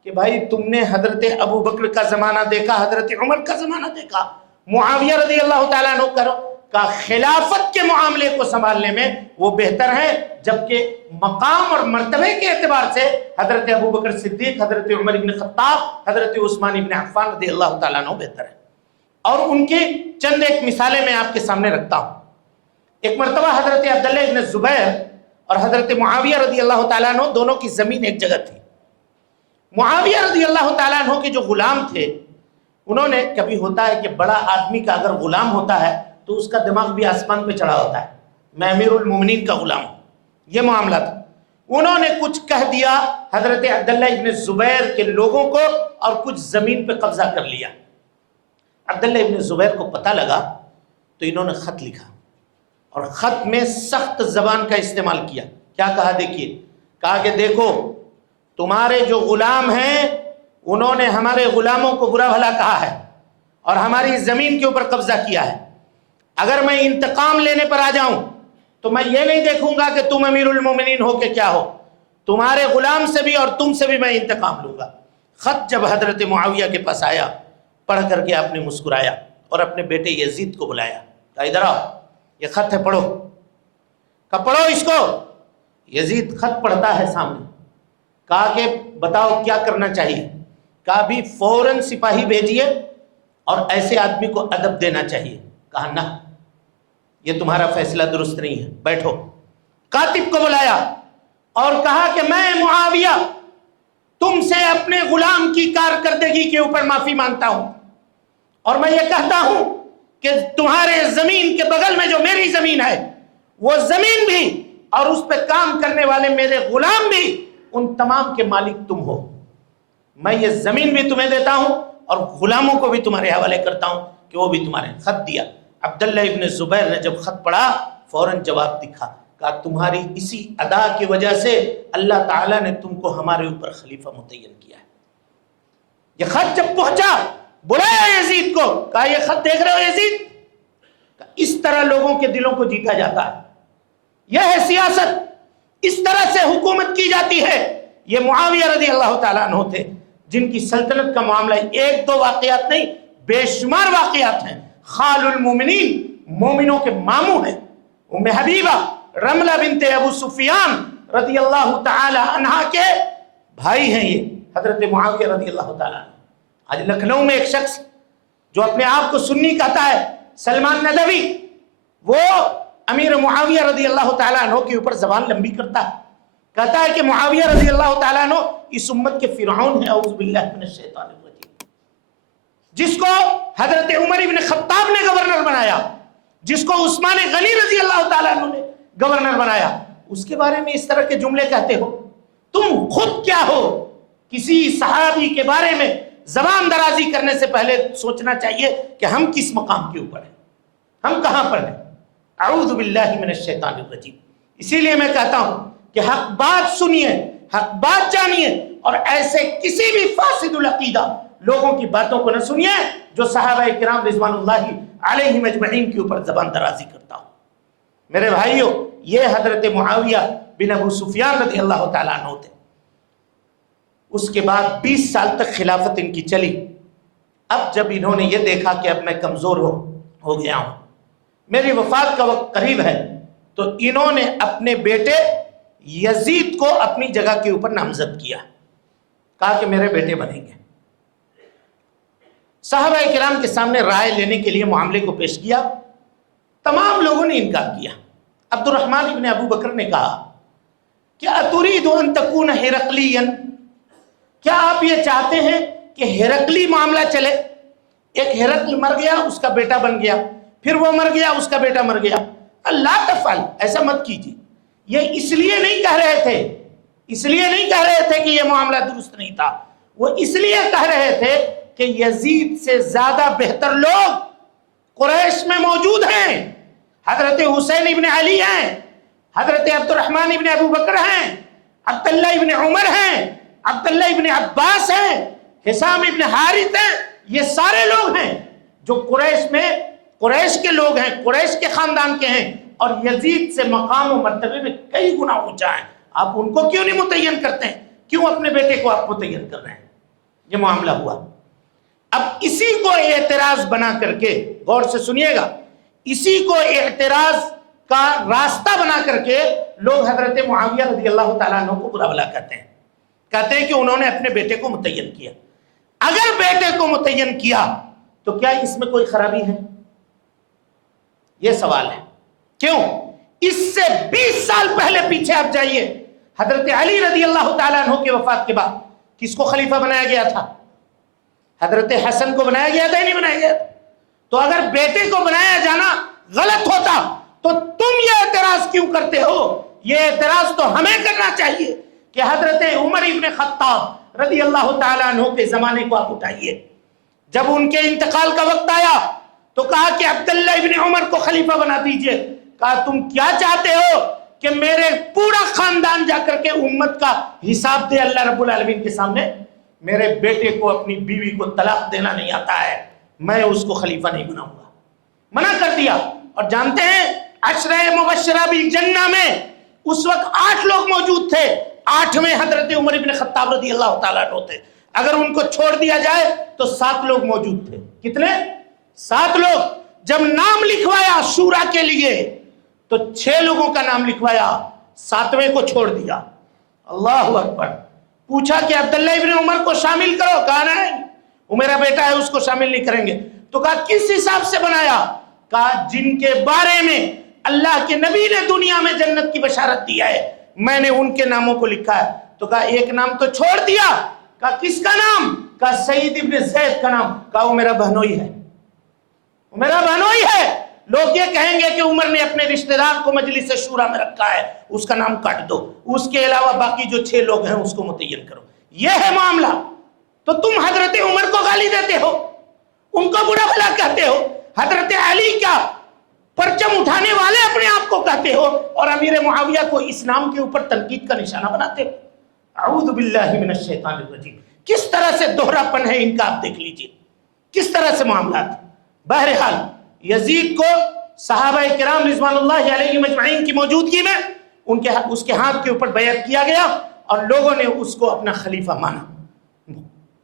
کہ بھائی تم نے حضرت ابو بکر کا زمانہ دیکھا، حضرت عمر کا زمانہ دیکھا، معاویہ رضی اللہ تعالیٰ عنہ کا خلافت کے معاملے کو سنبھالنے میں وہ بہتر ہے، جبکہ مقام اور مرتبے کے اعتبار سے حضرت ابو بکر صدیق، حضرت عمر ابن خطاب، حضرت عثمان ابن عفان رضی اللہ تعالیٰ عنہ بہتر ہے۔ اور ان کی چند ایک مثالیں میں آپ کے سامنے رکھتا ہوں۔ ایک مرتبہ حضرت عبداللہ ابن زبیر اور حضرت معاویہ رضی اللہ تعالیٰ عنہ دونوں کی زمین ایک جگہ تھی۔ معاویہ رضی اللہ تعالیٰ عنہ کے جو غلام تھے، انہوں نے، کبھی ہوتا ہے کہ بڑا آدمی کا اگر غلام ہوتا ہے تو اس کا دماغ بھی آسمان پہ چڑھا ہوتا ہے، میں امیر المومنین کا غلام ہوں، یہ معاملہ تھا۔ انہوں نے کچھ کہہ دیا حضرت عبداللہ ابن زبیر کے لوگوں کو، اور کچھ زمین پہ قبضہ کر لیا۔ عبداللہ ابن زبیر کو پتہ لگا تو انہوں نے خط لکھا، اور خط میں سخت زبان کا استعمال کیا۔ کیا کہا؟ دیکھیے، کہا کہ دیکھو تمہارے جو غلام ہیں انہوں نے ہمارے غلاموں کو برا بھلا کہا ہے اور ہماری زمین کے اوپر قبضہ کیا ہے۔ اگر میں انتقام لینے پر آ جاؤں تو میں یہ نہیں دیکھوں گا کہ تم امیر المومنین ہو کہ کیا ہو، تمہارے غلام سے بھی اور تم سے بھی میں انتقام لوں گا۔ خط جب حضرت معاویہ کے پاس آیا، پڑھ کر کے آپ نے مسکرایا اور اپنے بیٹے یزید کو بلایا، کہا ادھر آؤ، یہ خط ہے، پڑھو۔ کہا پڑھو اس کو۔ یزید خط پڑھتا ہے سامنے۔ کہا کہ بتاؤ کیا کرنا چاہیے؟ کہا بھی فوراً سپاہی بھیجیے اور ایسے آدمی کو ادب دینا چاہیے۔ کہا نہ، یہ تمہارا فیصلہ درست نہیں ہے، بیٹھو۔ کاتب کو بلایا اور کہا کہ میں معاویہ تم سے اپنے غلام کی کارکردگی کے اوپر معافی مانگتا ہوں، اور میں یہ کہتا ہوں کہ تمہارے زمین کے بغل میں جو میری زمین ہے وہ زمین بھی اور اس پہ کام کرنے والے میرے غلام بھی، ان تمام کے مالک تم ہو۔ میں یہ زمین بھی تمہیں دیتا ہوں اور غلاموں کو بھی تمہارے حوالے کرتا ہوں کہ وہ بھی تمہارے۔ خط دیا۔ عبداللہ ابن زبیر نے جب خط پڑھا فوراً جواب دکھا، کہا تمہاری اسی ادا کی وجہ سے اللہ تعالیٰ نے تم کو ہمارے اوپر خلیفہ متعین کیا ہے۔ یہ خط جب پہنچا بلایا یزید کو، کہا یہ خط دیکھ رہے ہو یزید؟ اس طرح لوگوں کے دلوں کو جیتا جاتا ہے، یہ ہے سیاست، اس طرح سے حکومت کی جاتی ہے۔ یہ معاویہ رضی اللہ تعالیٰ عنہ تھے جن کی سلطنت کا معاملہ ایک دو واقعات نہیں، بے شمار واقعات ہیں۔ خال المومنین، مومنوں کے ماموں ہیں، ام حبیبہ رملہ بنت ابو سفیان رضی اللہ تعالی عنہ کے بھائی ہیں یہ حضرت معاویہ رضی اللہ تعالی عنہ۔ آج لکھنؤ میں ایک شخص جو اپنے آپ کو سنی کہتا ہے، سلمان ندوی، وہ امیر معاویہ رضی اللہ تعالیٰ عنہ کے اوپر زبان لمبی کرتا ہے، کہتا ہے کہ معاویہ رضی اللہ تعالیٰ عنہ اس امت کے فرعون ہیں، اعوذ باللہ من الشیطان الرجیم۔ جس کو حضرت عمر ابن خطاب نے گورنر بنایا، جس کو عثمان غنی رضی اللہ تعالیٰ عنہ نے گورنر بنایا، اس کے بارے میں اس طرح کے جملے کہتے ہو؟ تم خود کیا ہو؟ کسی صحابی کے بارے میں زبان درازی کرنے سے پہلے سوچنا چاہیے کہ ہم کس مقام کے اوپر ہیں، ہم کہاں پر ہیں۔ اعوذ باللہ من الشیطان الرجیم۔ اسی لیے میں کہتا ہوں کہ حق بات سنیے، حق بات جانیے، اور ایسے کسی بھی فاسد العقیدہ لوگوں کی باتوں کو نہ سنیے جو صحابہ کرام رضوان اللہ علیہم اجمعین کے اوپر زبان درازی کرتا ہو۔ میرے بھائیوں، یہ حضرت معاویہ بن ابو سفیان رضی اللہ تعالیٰ عنہ تھے۔ اس کے بعد 20 سال تک خلافت ان کی چلی۔ اب جب انہوں نے یہ دیکھا کہ اب میں کمزور ہو گیا ہوں، میری وفات کا وقت قریب ہے، تو انہوں نے اپنے بیٹے یزید کو اپنی جگہ کے اوپر نامزد کیا، کہا کہ میرے بیٹے بنیں گے۔ صحابہ کرام کے سامنے رائے لینے کے لیے معاملے کو پیش کیا، تمام لوگوں نے انکار کیا۔ عبد الرحمن ابن ابو بکر نے کہا کہ اتريد ان تكون ہرقليا، کیا آپ یہ چاہتے ہیں کہ ہرقلی معاملہ چلے؟ ایک ہرقل مر گیا، اس کا بیٹا بن گیا، پھر وہ مر گیا، اس کا بیٹا مر گیا۔ اللہ تفعل، ایسا مت کیجیے۔ یہ اس لیے نہیں کہہ رہے تھے، اس لیے نہیں کہہ رہے تھے کہ یہ معاملہ درست نہیں تھا، وہ اس لیے کہہ رہے تھے کہ یزید سے زیادہ بہتر لوگ قریش میں موجود ہیں۔ حضرت حسین ابن علی ہیں، حضرت عبد الرحمن ابن ابو بکر ہیں، عبداللہ ابن عمر ہیں، عبداللہ ابن عباس ہیں، حسام ابن حارث ہیں، یہ سارے لوگ ہیں جو قریش میں قریش کے لوگ ہیں، قریش کے خاندان کے ہیں، اور یزید سے مقام و مرتبے میں کئی گنا اونچا ہیں۔ آپ ان کو کیوں نہیں متعین کرتے ہیں؟ کیوں اپنے بیٹے کو آپ متعین کر رہے ہیں؟ یہ معاملہ ہوا۔ اب اسی کو اعتراض بنا کر کے، غور سے سنیے گا، اسی کو اعتراض کا راستہ بنا کر کے لوگ حضرت معاویہ رضی اللہ تعالیٰ عنہ کو برا بھلا کہتے ہیں کہ انہوں نے اپنے بیٹے کو متعین کیا۔ اگر بیٹے کو متعین کیا تو کیا اس میں کوئی خرابی ہے؟ یہ سوال ہے۔ کیوں؟ اس سے 20 سال پہلے پیچھے آپ جائیے، حضرت علی رضی اللہ تعالیٰ عنہ کی وفات کے بعد کس کو خلیفہ بنایا گیا تھا؟ حضرت حسن کو بنایا گیا تھا یا نہیں بنایا گیا تھا؟ تو اگر بیٹے کو بنایا جانا غلط ہوتا تو تم یہ اعتراض کیوں کرتے ہو؟ یہ اعتراض تو ہمیں کرنا چاہیے کہ حضرت عمر ابن خطاب رضی اللہ تعالیٰ عنہ کے زمانے کو آپ اٹھائیے۔ جب ان کے انتقال کا وقت آیا تو کہا کہ عبداللہ ابن عمر کو خلیفہ بنا دیجئے۔ کہا تم کیا چاہتے ہو کہ میرے پورا خاندان جا کر کے امت کا حساب دے اللہ رب العالمین کے سامنے؟ میرے بیٹے کو اپنی بیوی کو طلاق دینا نہیں آتا ہے، میں اس کو خلیفہ نہیں بناؤں گا، منع کر دیا۔ اور جانتے ہیں عشرہ مبشرہ بالجنہ میں اس وقت 8 لوگ موجود تھے، 8ویں حضرت عمر ابن خطاب رضی اللہ تعالیٰ عنہ تھے۔ اگر ان کو چھوڑ دیا جائے تو 7 لوگ موجود تھے۔ کتنے؟ 7 لوگ۔ جب نام لکھوایا شورا کے لیے تو 6 لوگوں کا نام لکھوایا، 7ویں کو چھوڑ دیا۔ اللہ اکبر۔ پوچھا کہ عبداللہ ابن عمر کو شامل کرو، کہا نہیں، وہ میرا بیٹا ہے، اس کو شامل نہیں کریں گے۔ تو کہا کس حساب سے بنایا؟ کہا جن کے بارے میں اللہ کے نبی نے دنیا میں جنت کی بشارت دی ہے، میں نے ان کے ناموں کو لکھا ہے۔ تو کہا ایک نام تو چھوڑ دیا۔ کہا کس کا نام؟ کہا سعید ابن زید کا نام۔ کہا وہ میرا بہنوئی ہے، وہ میرا بہنوئی ہے۔ لوگ یہ کہیں گے کہ عمر نے اپنے رشتہ دار کو مجلس شورا میں رکھا ہے، اس کا نام کاٹ دو، اس کے علاوہ باقی جو 6 لوگ ہیں اس کو متعین کرو۔ یہ ہے معاملہ۔ تو تم حضرت عمر کو گالی دیتے ہو، ان کو برا بھلا کہتے ہو، حضرت علی کا پرچم اٹھانے والے اپنے آپ کو کہتے ہو، اور امیر معاویہ کو اسلام کے اوپر تنقید کا نشانہ بناتے ہو۔ اعوذ باللہ من الشیطان الرجیم۔ کس طرح سے دوہرا پن ہے ان کا، آپ دیکھ لیجئے کس طرح سے معاملات۔ بہرحال یزید کو صحابہ کرام رضوان اللہ علیہ مجمعین کی موجودگی میں اس کے ہاتھ کے اوپر بیعت کیا گیا اور لوگوں نے اس کو اپنا خلیفہ مانا۔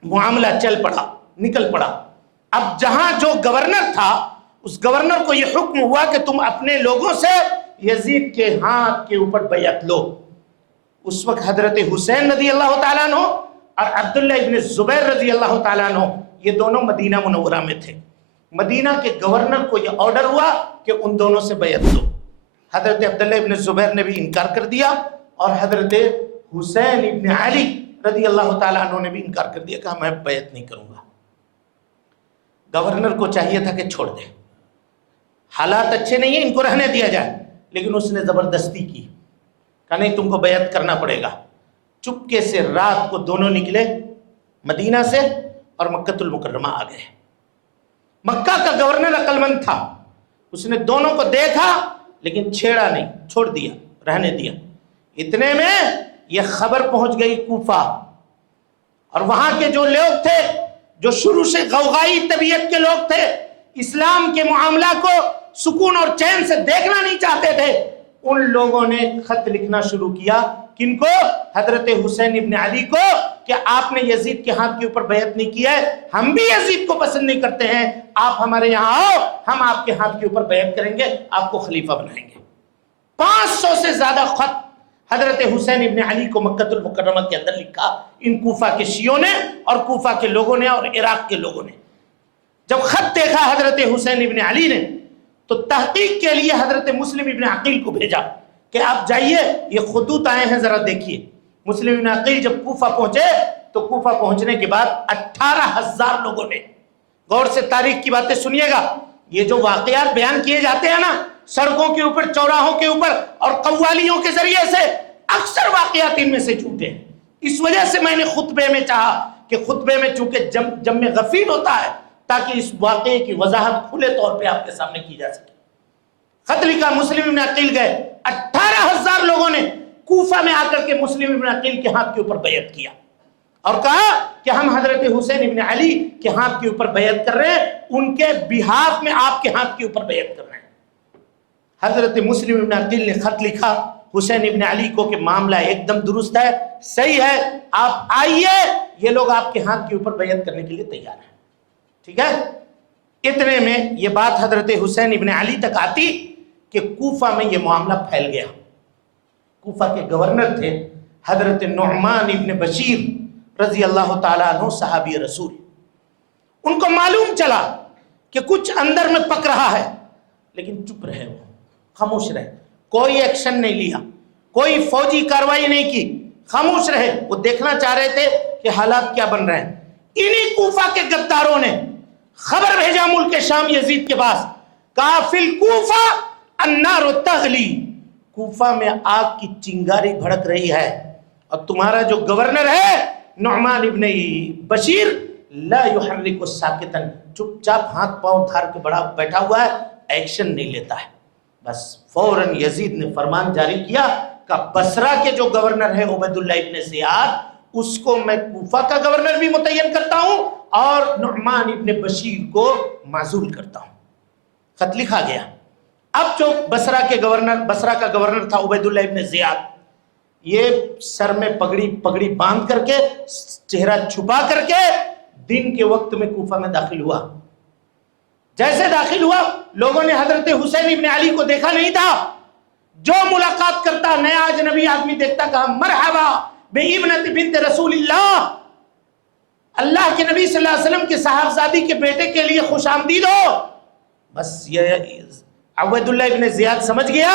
معاملہ چل پڑا، نکل پڑا۔ اب جہاں جو گورنر تھا اس گورنر کو یہ حکم ہوا کہ تم اپنے لوگوں سے یزید کے ہاتھ کے اوپر بیعت لو۔ اس وقت حضرت حسین رضی اللہ تعالیٰ عنہ اور عبداللہ ابن زبیر رضی اللہ تعالیٰ عنہ یہ دونوں مدینہ منورہ میں تھے۔ مدینہ کے گورنر کو یہ آرڈر ہوا کہ ان دونوں سے بیعت لو۔ حضرت عبداللہ ابن زبیر نے بھی انکار کر دیا اور حضرت حسین ابن علی رضی اللہ تعالیٰ عنہ نے بھی انکار کر دیا، کہا میں بیعت نہیں کروں گا۔ گورنر کو چاہیے تھا کہ چھوڑ دے، حالات اچھے نہیں ہیں، ان کو رہنے دیا جائے، لیکن اس نے زبردستی کی، کہا نہیں تم کو بیعت کرنا پڑے گا۔ چپکے سے رات کو دونوں نکلے مدینہ سے اور مکہ المکرمہ آ گئے۔ مکہ کا گورنر عقل مند تھا، اس نے دونوں کو دیکھا لیکن چھیڑا نہیں، چھوڑ دیا، رہنے دیا۔ اتنے میں یہ خبر پہنچ گئی کوفہ، اور وہاں کے جو لوگ تھے، جو شروع سے غوغائی طبیعت کے لوگ تھے، اسلام کے معاملہ کو سکون اور چین سے دیکھنا نہیں چاہتے تھے، ان لوگوں نے خط لکھنا شروع کیا۔ کن کو؟ حضرت حسین ابن علی کو، کہ آپ نے یزید کے ہاتھ کے اوپر بیعت نہیں کی ہے، ہم بھی یزید کو پسند نہیں کرتے ہیں، آپ ہمارے یہاں آؤ، ہم آپ کے ہاتھ کے اوپر بیعت کریں گے، آپ کو خلیفہ بنائیں گے۔ 500 سے زیادہ خط حضرت حسین ابن علی کو مکہ المکرمہ کے اندر لکھا ان کوفہ کے شیعوں نے اور کوفہ کے لوگوں نے اور عراق کے لوگوں نے۔ جب خط دیکھا حضرت حسین ابن علی نے تو تحقیق کے لیے حضرت مسلم ابن عقیل کو بھیجا کہ آپ جائیے، یہ خطوط آئے ہیں، ذرا دیکھیے۔ مسلم ابن عقیل جب کوفہ پہنچے تو کوفہ پہنچنے کے بعد 18,000 لوگوں نے، غور سے تاریخ کی باتیں سنیے گا، یہ جو واقعات بیان کیے جاتے ہیں نا سڑکوں کے اوپر، چوراہوں کے اوپر اور قوالیوں کے ذریعے سے، اکثر واقعات ان میں سے جھوٹے ہیں۔ اس وجہ سے میں نے خطبے میں چاہا کہ خطبے میں چونکہ جم میں غفیر ہوتا ہے تاکہ اس واقعے کی وضاحت کھلے طور پہ آپ کے سامنے کی جا سکے۔ خط لکھا، مسلم ابن عقیل گئے، 18,000 لوگوں نے کوفہ میں آ کر کے مسلم ابن عقیل کے ہاتھ کے اوپر بیعت کیا اور کہا کہ ہم حضرت حسین ابن علی کے ہاتھ کے اوپر بیعت کر رہے ہیں، ان کے بہاف میں آپ کے ہاتھ کے اوپر بیعت کر رہے ہیں۔ حضرت مسلم ابن عقیل نے خط لکھا حسین ابن علی کو کہ معاملہ ایک دم درست ہے، صحیح ہے، آپ آئیے، یہ لوگ آپ کے ہاتھ کے اوپر بیعت کرنے کے لیے تیار ہیں، ٹھیک ہے۔ اتنے میں یہ بات حضرت حسین ابن علی تک آتی کہ کوفہ میں یہ معاملہ پھیل گیا۔ کوفہ کے گورنر تھے حضرت نعمان ابن بشیر رضی اللہ تعالیٰ عنہ، صحابی رسول۔ ان کو معلوم چلا کہ کچھ اندر میں پک رہا ہے، لیکن چپ رہے، وہ خاموش رہے، کوئی ایکشن نہیں لیا، کوئی فوجی کاروائی نہیں کی، خاموش رہے۔ وہ دیکھنا چاہ رہے تھے کہ حالات کیا بن رہے ہیں۔ انہی کوفہ کے غداروں نے خبر بھیجا ملک شام یزید کے پاس، کہا فی الکوفہ النار تغلی، کوفہ میں آگ کی چنگاری بھڑک رہی ہے، اور تمہارا جو گورنر ہے نعمان ابن بشیر لا یحرک ساکتا، چپ چاپ ہاتھ پاؤں دھار کے بڑا بیٹھا ہوا ہے، ایکشن نہیں لیتا ہے۔ بس فوراً یزید نے فرمان جاری کیا کہ بصرہ کے جو گورنر ہے عبید اللہ ابن زیاد، اس کو میں کوفہ کا گورنر بھی متعین کرتا ہوں اور نعمان ابن بشیر کو معزول کرتا ہوں۔ خط لکھا گیا۔ اب جو بصرہ کا گورنر تھا عبید اللہ ابن زیاد، یہ سر میں پگڑی باندھ کر کے، چہرہ چھپا کر کے دن کے وقت میں کوفہ میں داخل ہوا۔ جیسے داخل ہوا، لوگوں نے حضرت حسین ابن علی کو دیکھا نہیں تھا، جو ملاقات کرتا نیا اجنبی آدمی دیکھتا کہا مرحبا بابنت بنت رسول اللہ، اللہ کے نبی صلی اللہ علیہ وسلم کے صاحبزادی کے بیٹے کے لیے خوش آمدید ہو۔ بس یہ عبید اللہ ابن زیاد سمجھ گیا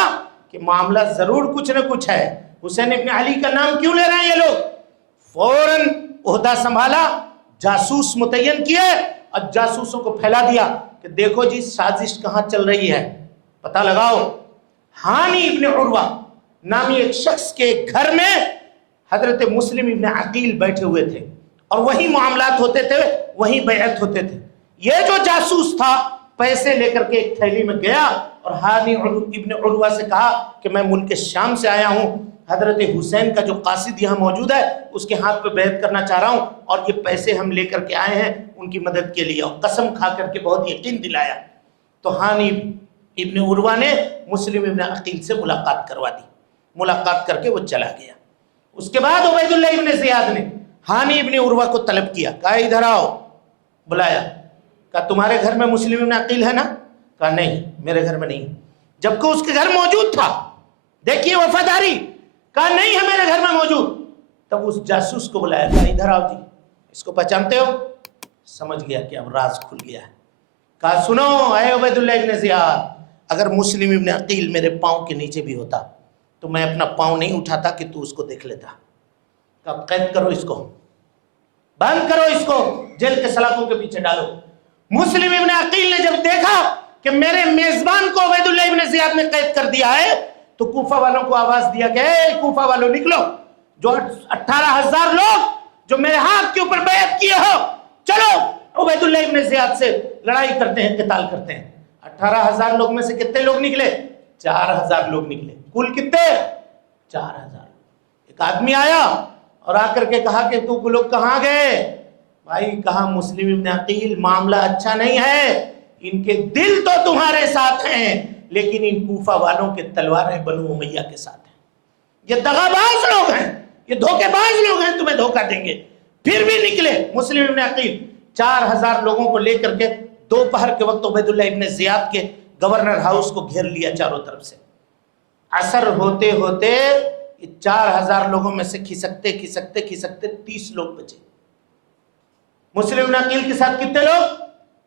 کہ معاملہ ضرور کچھ نہ کچھ ہے، حسین ابن علی کا نام کیوں لے رہے ہیں یہ لوگ۔ فوراً عہدہ سنبھالا، جاسوس متعین کیے اور جاسوسوں کو پھیلا دیا کہ دیکھو جی سازش کہاں چل رہی ہے، پتہ لگاؤ۔ ہانی ابن عروہ نامی ایک شخص کے گھر میں حضرت مسلم ابن عقیل بیٹھے ہوئے تھے اور وہی معاملات ہوتے تھے، وہی بیعت ہوتے تھے۔ یہ جو جاسوس تھا پیسے لے کر کے ایک تھیلی میں گیا اور ہانی ابن عروہ سے کہا کہ میں ملک شام سے آیا ہوں، حضرت حسین کا جو قاصد یہاں موجود ہے اس کے ہاتھ پہ بیعت کرنا چاہ رہا ہوں، اور یہ پیسے ہم لے کر کے آئے ہیں ان کی مدد کے لیے، اور قسم کھا کر کے بہت یقین دلایا۔ تو ہانی ابن عروہ نے مسلم ابن عقیل سے ملاقات کروا دی، ملاقات کر کے وہ چلا گیا۔ اس کے بعد عبید اللہ ابن زیاد نے ہانی ابن عروہ کو طلب کیا، کہا ادھر آؤ، بلایا، کہا تمہارے گھر میں مسلم ابن عقیل ہے نا؟ کہا نہیں میرے گھر میں نہیں، جبکہ اس کے گھر موجود تھا۔ دیکھیے وفاداری، کہا نہیں ہے میرے گھر میں موجود۔ تب اس جاسوس کو بلایا، کہا ادھر آؤ جی، اس کو پہچانتے ہو؟ سمجھ گیا کہ اب راز کھل گیا ہے۔ کہا سنو اے عبید اللہ ابن زیاد، اگر مسلم ابن عقیل میرے پاؤں کے نیچے بھی ہوتا تو میں اپنا پاؤں نہیں اٹھاتا کہ تو اس کو دیکھ لیتا۔ کہا قید کرو اس کو، بند کرو اس کو، جیل کے سلاخوں کے پیچھے ڈالو۔ مسلم ابن عقیل نے جب دیکھا کہ میرے میزبان کو عبیداللہ ابن زیاد نے قید کر دیا ہے تو کوفہ والوں کو آواز دیا کہ اے کوفہ والوں نکلو، جو 18,000 لوگ جو میرے ہاتھ کے اوپر بیعت کیے ہو، چلو عبیداللہ ابن زیاد سے لڑائی کرتے ہیں، قتال کرتے ہیں۔ 18,000 لوگ میں سے کتنے لوگ نکلے؟ 4,000 لوگ نکلے۔ کل کتنے؟ 4,000۔ ایک آدمی آیا اور آ کر کے کہا کہ تو لوگ کہاں گئے؟ بھائی کہا مسلم ابن عقیل معاملہ اچھا نہیں ہے، ان کے دل تو تمہارے ساتھ ہیں لیکن ان کوفہ والوں کے تلواریں بنو امیہ کے ساتھ ہیں، یہ دغاباز لوگ ہیں، یہ دھوکے باز لوگ ہیں، تمہیں دھوکہ دیں گے۔ پھر بھی نکلے مسلم ابن عقیل 4,000 لوگوں کو لے کر کے دوپہر کے وقت عبیداللہ ابن زیاد کے گورنر ہاؤس کو گھیر لیا چاروں طرف سے۔ عصر ہوتے ہوتے 4,000 لوگوں میں سے کھسکتے 30 لوگ بچے۔ مسلم ابن عقیل کے ساتھ کتنے لوگ؟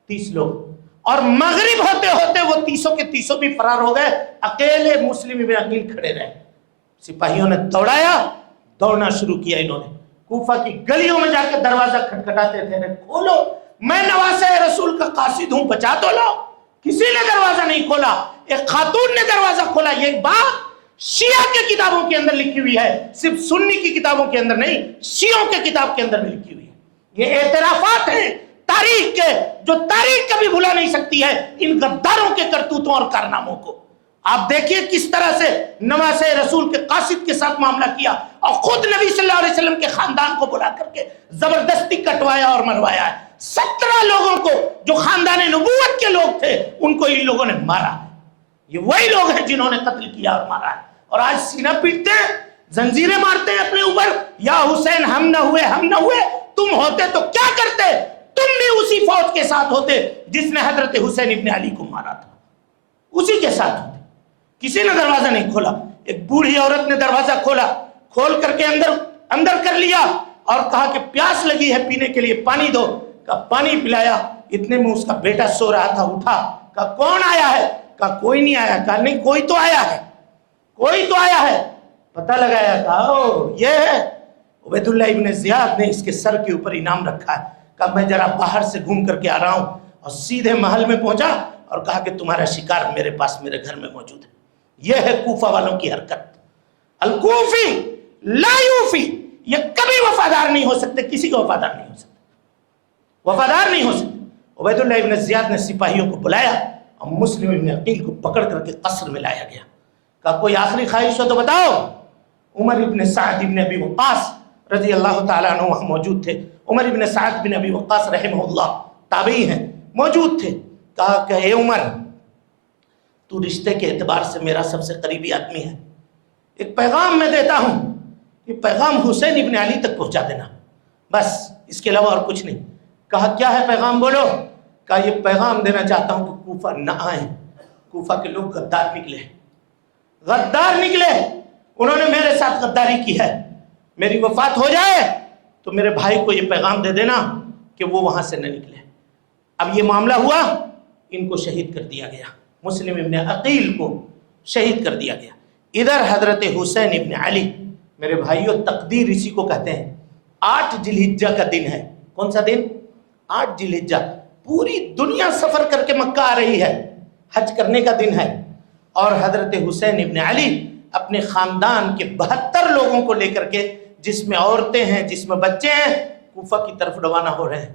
30 لوگ۔ اور مغرب ہوتے ہوتے وہ 30 کے 30 بھی فرار ہو گئے، اکیلے مسلم ابن عقیل کھڑے رہے۔ سپاہیوں نے دوڑنا شروع کیا، انہوں نے کوفہ کی گلیوں میں جا کے دروازہ کھٹکھٹاتے تھے، کھولو، میں نواسہ رسول کا قاصد ہوں، بچا تو لو۔ کسی نے دروازہ نہیں کھولا، ایک خاتون نے دروازہ کھولا۔ یہ بات شیعہ کے کتابوں کے اندر لکھی ہوئی ہے، صرف سنی کی کتابوں کے اندر نہیں، شیعوں کے کتاب کے اندر بھی لکھی ہوئی ہے۔ یہ اعترافات ہیں تاریخ کے، جو تاریخ کبھی بھلا نہیں سکتی ہے ان غداروں کے کرتوتوں اور کارناموں کو۔ آپ دیکھیے کس طرح سے نواسہ رسول کے قاصد کے ساتھ معاملہ کیا، اور خود نبی صلی اللہ علیہ وسلم کے خاندان کو بلا کر کے زبردستی کٹوایا اور مروایا ہے۔ 17 لوگوں کو جو خاندان نبوت کے لوگ تھے ان کو ان لوگوں نے مارا ہے۔ یہ وہی لوگ ہیں جنہوں نے قتل کیا اور مارا ہے، اور آج سینہ پیٹتے ہیں، زنجیریں مارتے ہیں اپنے اوپر، یا حسین ہم نہ ہوئے، تم ہوتے تو کیا کرتے؟ تم بھی اسی فوج کے ساتھ ہوتے جس نے حضرت حسین ابن علی کو مارا تھا، اسی کے ساتھ ہوتے۔ کسی نے دروازہ نہیں کھولا، ایک بوڑھی عورت نے دروازہ کھولا، کھول کر کے اندر کر لیا اور کہا کہ پیاس لگی ہے پینے کے لیے، پانی دو۔ کہا پانی پلایا، اتنے میں اس کا بیٹا سو رہا تھا، اٹھا، کہا کون آیا ہے؟ کہا کوئی نہیں آیا۔ کہا نہیں کوئی تو آیا ہے، پتہ لگایا، کہا یہ ہے عبیداللہ ابن زیاد نے اس کے سر کے اوپر انعام رکھا ہے۔ کہا میں ذرا باہر سے گھوم کر کے آ رہا ہوں، اور سیدھے محل میں پہنچا اور کہا کہ تمہارا شکار میرے پاس میرے گھر میں موجود ہے۔ یہ ہے کوفہ والوں کی حرکت۔ الکوفی لا یوفی، یہ کبھی وفادار نہیں ہو سکتے، کسی کو وفادار نہیں ہو سکتے۔ عبیداللہ ابن زیاد نے سپاہیوں کو بلایا اور مسلم ابن عقیل کو پکڑ کر کے قصر میں لایا گیا۔ کہا کوئی آخری خواہش ہو تو بتاؤ۔ عمر ابن سعد ابن ابی وقاص رضی اللہ تعالیٰ عنہ وہاں موجود تھے۔ عمر ابن سعد بن ابی وقاص رحمہ اللہ تابعی ہیں، موجود تھے۔ کہا کہ اے عمر، تو رشتے کے اعتبار سے میرا سب سے قریبی آدمی ہے، ایک پیغام میں دیتا ہوں، یہ پیغام حسین ابن علی تک پہنچا دینا، بس اس کے علاوہ اور کچھ نہیں۔ کہا کیا ہے پیغام، بولو۔ کہا یہ پیغام دینا چاہتا ہوں کہ کوفہ نہ آئیں، کوفہ کے لوگ غدار نکلے، انہوں نے میرے ساتھ غداری کی ہے، میری وفات ہو جائے تو میرے بھائی کو یہ پیغام دے دینا کہ وہ وہاں سے نہ نکلے۔ اب یہ معاملہ ہوا، ان کو شہید کر دیا گیا، مسلم ابن عقیل کو شہید کر دیا گیا۔ ادھر حضرت حسین ابن علی، میرے بھائیوں تقدیر اسی کو کہتے ہیں۔ 8 ذی الحجہ کا دن ہے، کون سا دن؟ 8 ذی الحجہ، پوری دنیا سفر کر کے مکہ آ رہی ہے، حج کرنے کا دن ہے، اور حضرت حسین ابن علی اپنے خاندان کے 72 لوگوں کو لے کر کے، جس میں عورتیں ہیں جس میں بچے ہیں، کوفہ کی طرف روانہ ہو رہے ہیں۔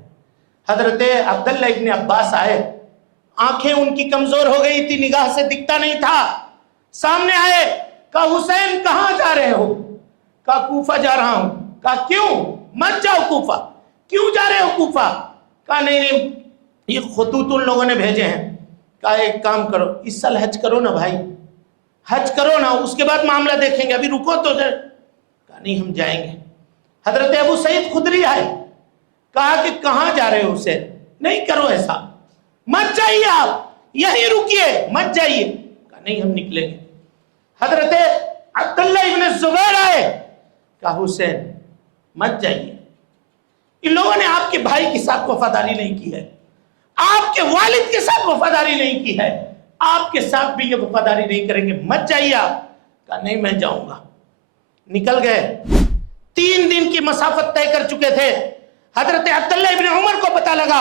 حضرت عبداللہ ابن عباس آئے، آنکھیں ان کی کمزور ہو گئی تھی، نگاہ سے دکھتا نہیں تھا، سامنے آئے، کہا حسین کہاں جا رہے ہو؟ کہا کوفہ جا رہا ہوں۔ کہا کیوں؟ مت جاؤ کوفہ، کیوں جا رہے ہو کوفہ؟ کہا نہیں یہ خطوط ان لوگوں نے بھیجے ہیں۔ کہا ایک کام کرو، اس سال حج کرو نا بھائی، حج کرو نا، اس کے بعد معاملہ دیکھیں گے، ابھی رکو تو۔ کہا نہیں ہم جائیں گے۔ حضرت ابو سعید خدری آئے، کہا کہ کہاں جا رہے ہو حسین؟ نہیں کرو ایسا، مت جائیے، آپ یہیں رکیے، مت جائیے۔ کہا نہیں ہم نکلیں گے۔ حضرت عبداللہ ابن زبیر آئے، کہا حسین مت جائیے، ان لوگوں نے آپ کے بھائی کے ساتھ وفاداری نہیں کی ہے، آپ کے والد کے ساتھ وفاداری نہیں کی ہے، آپ کے ساتھ بھی یہ وفاداری نہیں کریں گے، مت جائیے آپ۔ کہا نہیں میں جاؤں گا۔ نکل گئے، 3 دن کی مسافت طے کر چکے تھے۔ حضرت عبداللہ ابن عمر کو پتہ لگا،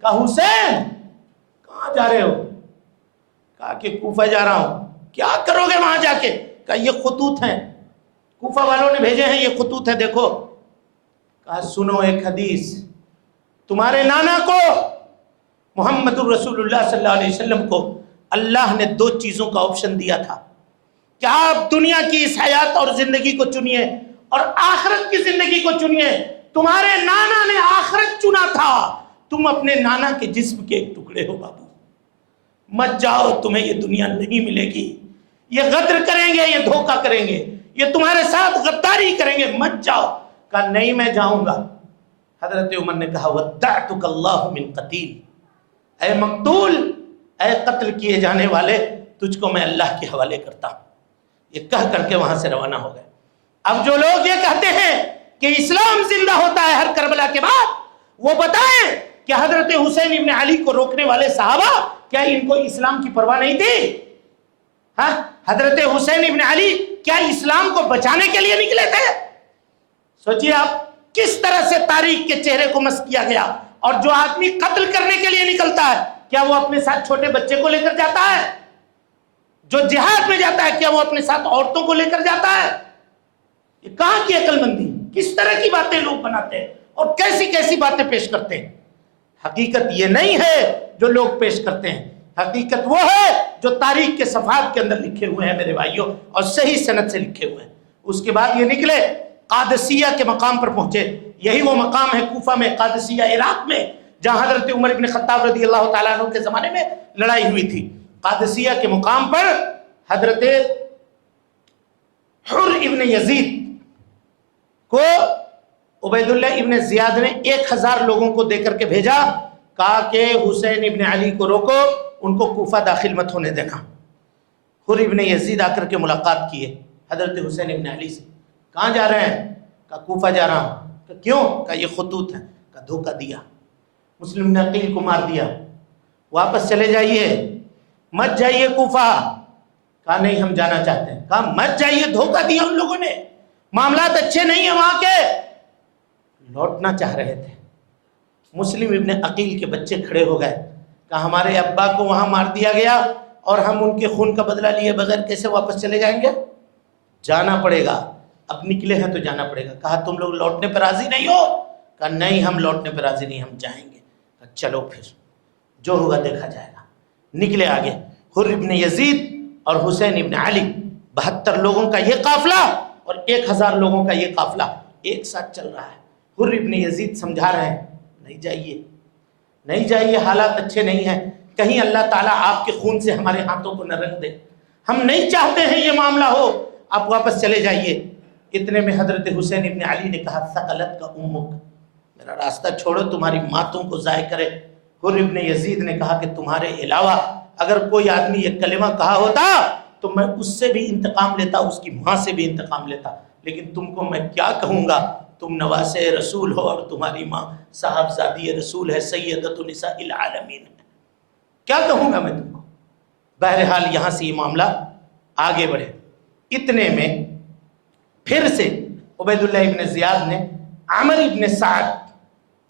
کہا حسین کہاں جا رہے ہو؟ کہا کہ کوفہ جا رہا ہوں. کیا کرو گے وہاں جا کے؟ کہا یہ خطوط ہیں, کوفہ والوں نے بھیجے ہیں, یہ خطوط ہیں دیکھو. کہا سنو ایک حدیث, تمہارے نانا کو محمد الرسول اللہ صلی اللہ علیہ وسلم کو اللہ نے 2 چیزوں کا آپشن دیا تھا کہ آپ دنیا کی اس حیات اور زندگی کو چنیے اور آخرت کی زندگی کو چنیے. تمہارے نانا نے آخرت چنا تھا, تم اپنے نانا کے جسم کے ایک ٹکڑے ہو بابو, مت جاؤ, تمہیں یہ دنیا نہیں ملے گی. یہ غدر کریں گے, یہ دھوکہ کریں گے, یہ تمہارے ساتھ غداری کریں گے, مت جاؤ. کہا نہیں میں جاؤں گا. حضرت عمر نے کہا ودعتک اللہ من قتیل, اے مقتول, اے قتل کیے جانے والے, تجھ کو میں اللہ کے حوالے کرتا ہوں. یہ کہہ کر کے وہاں سے روانہ ہو گئے. اب جو لوگ یہ کہتے ہیں کہ اسلام زندہ ہوتا ہے ہر کربلا کے بعد, وہ بتائیں کہ حضرت حسین ابن علی کو روکنے والے صحابہ کیا ان کو اسلام کی پرواہ نہیں تھی؟ ہاں, حضرت حسین ابن علی کیا اسلام کو بچانے کے لیے نکلے تھے؟ سوچئے آپ کس طرح سے تاریخ کے چہرے کو مسخ کیا گیا. اور جو آدمی قتل کرنے کے لیے نکلتا ہے کیا وہ اپنے ساتھ چھوٹے بچے کو لے کر جاتا ہے؟ جو جہاد میں جاتا ہے کیا وہ اپنے ساتھ عورتوں کو لے کر جاتا ہے؟ یہ کہاں کی عقل مندی, کس طرح کی باتیں لوگ بناتے ہیں اور کیسی کیسی باتیں پیش کرتے ہیں. حقیقت یہ نہیں ہے جو لوگ پیش کرتے ہیں, حقیقت وہ ہے جو تاریخ کے صفحات کے اندر لکھے ہوئے ہیں میرے بھائیوں, اور صحیح سند سے لکھے ہوئے ہیں. اس کے بعد یہ نکلے قادسیہ کے مقام پر پہنچے. یہی وہ مقام ہے کوفہ میں, قادسیہ عراق میں, جہاں حضرت عمر ابن خطاب رضی اللہ تعالیٰ عنہ کے زمانے میں لڑائی ہوئی تھی. قادسیہ کے مقام پر حضرت حر ابن یزید کو عبید اللہ ابن زیاد نے 1000 لوگوں کو دے کر کے بھیجا. کہا کہ حسین ابن علی کو روکو, ان کو کوفہ داخل مت ہونے دینا. حر ابن یزید آ کر کے ملاقات کیے حضرت حسین ابن علی سے. کہاں جا رہے ہیں؟ کہا کوفہ جا رہا ہوں. کہا کیوں؟ کہا یہ خطوط ہیں. کہا دھوکہ دیا, مسلم نے عقیل کو مار دیا, واپس چلے جائیے, مت جائیے کوفہ. کہا نہیں ہم جانا چاہتے ہیں. کہا مت جائیے, دھوکہ دیا ان لوگوں نے, معاملات اچھے نہیں ہیں وہاں کے. لوٹنا چاہ رہے تھے. مسلم ابن عقیل کے بچے کھڑے ہو گئے. کہا ہمارے ابا کو وہاں مار دیا گیا اور ہم ان کے خون کا بدلہ لیے بغیر کیسے واپس چلے جائیں گے؟ جانا پڑے گا, اب نکلے ہیں تو جانا پڑے گا. کہا تم لوگ لوٹنے پر راضی نہیں ہو؟ کہا نہیں ہم لوٹنے پر راضی نہیں, ہم جائیں گے. کہا چلو پھر جو ہوگا دیکھا جائے گا. نکلے آگے حر ابن یزید اور حسین ابن علی, 72 لوگوں کا یہ قافلہ اور 1000 لوگوں کا یہ قافلہ ایک ساتھ چل رہا ہے. حر ابن یزید سمجھا رہے ہیں نہیں جائیے, نہیں جائیے, حالات اچھے نہیں ہیں, کہیں اللہ تعالیٰ آپ کے خون سے ہمارے ہاتھوں کو نہ رنگ دے, ہم نہیں چاہتے ہیں یہ معاملہ ہو, آپ واپس چلے جائیے. اتنے میں حضرت حسین ابن علی نے کہا ثقلت کا امک, میرا راستہ چھوڑو, تمہاری ماتوں کو ضائع کرے. حر ابن یزید نے کہا کہ تمہارے علاوہ اگر کوئی آدمی یہ کلمہ کہا ہوتا تو میں اس سے بھی انتقام لیتا, اس کی ماں سے بھی انتقام لیتا, لیکن تم کو میں کیا کہوں گا, تم نواسے رسول ہو اور تمہاری ماں صاحبزادی رسول ہے, سیدۃ نساء العالمین ہے, کیا کہوں گا میں تم کو. بہرحال یہاں سے یہ معاملہ آگے بڑھے. اتنے میں پھر سے عبید اللہ ابن زیاد نے عمر ابن سعد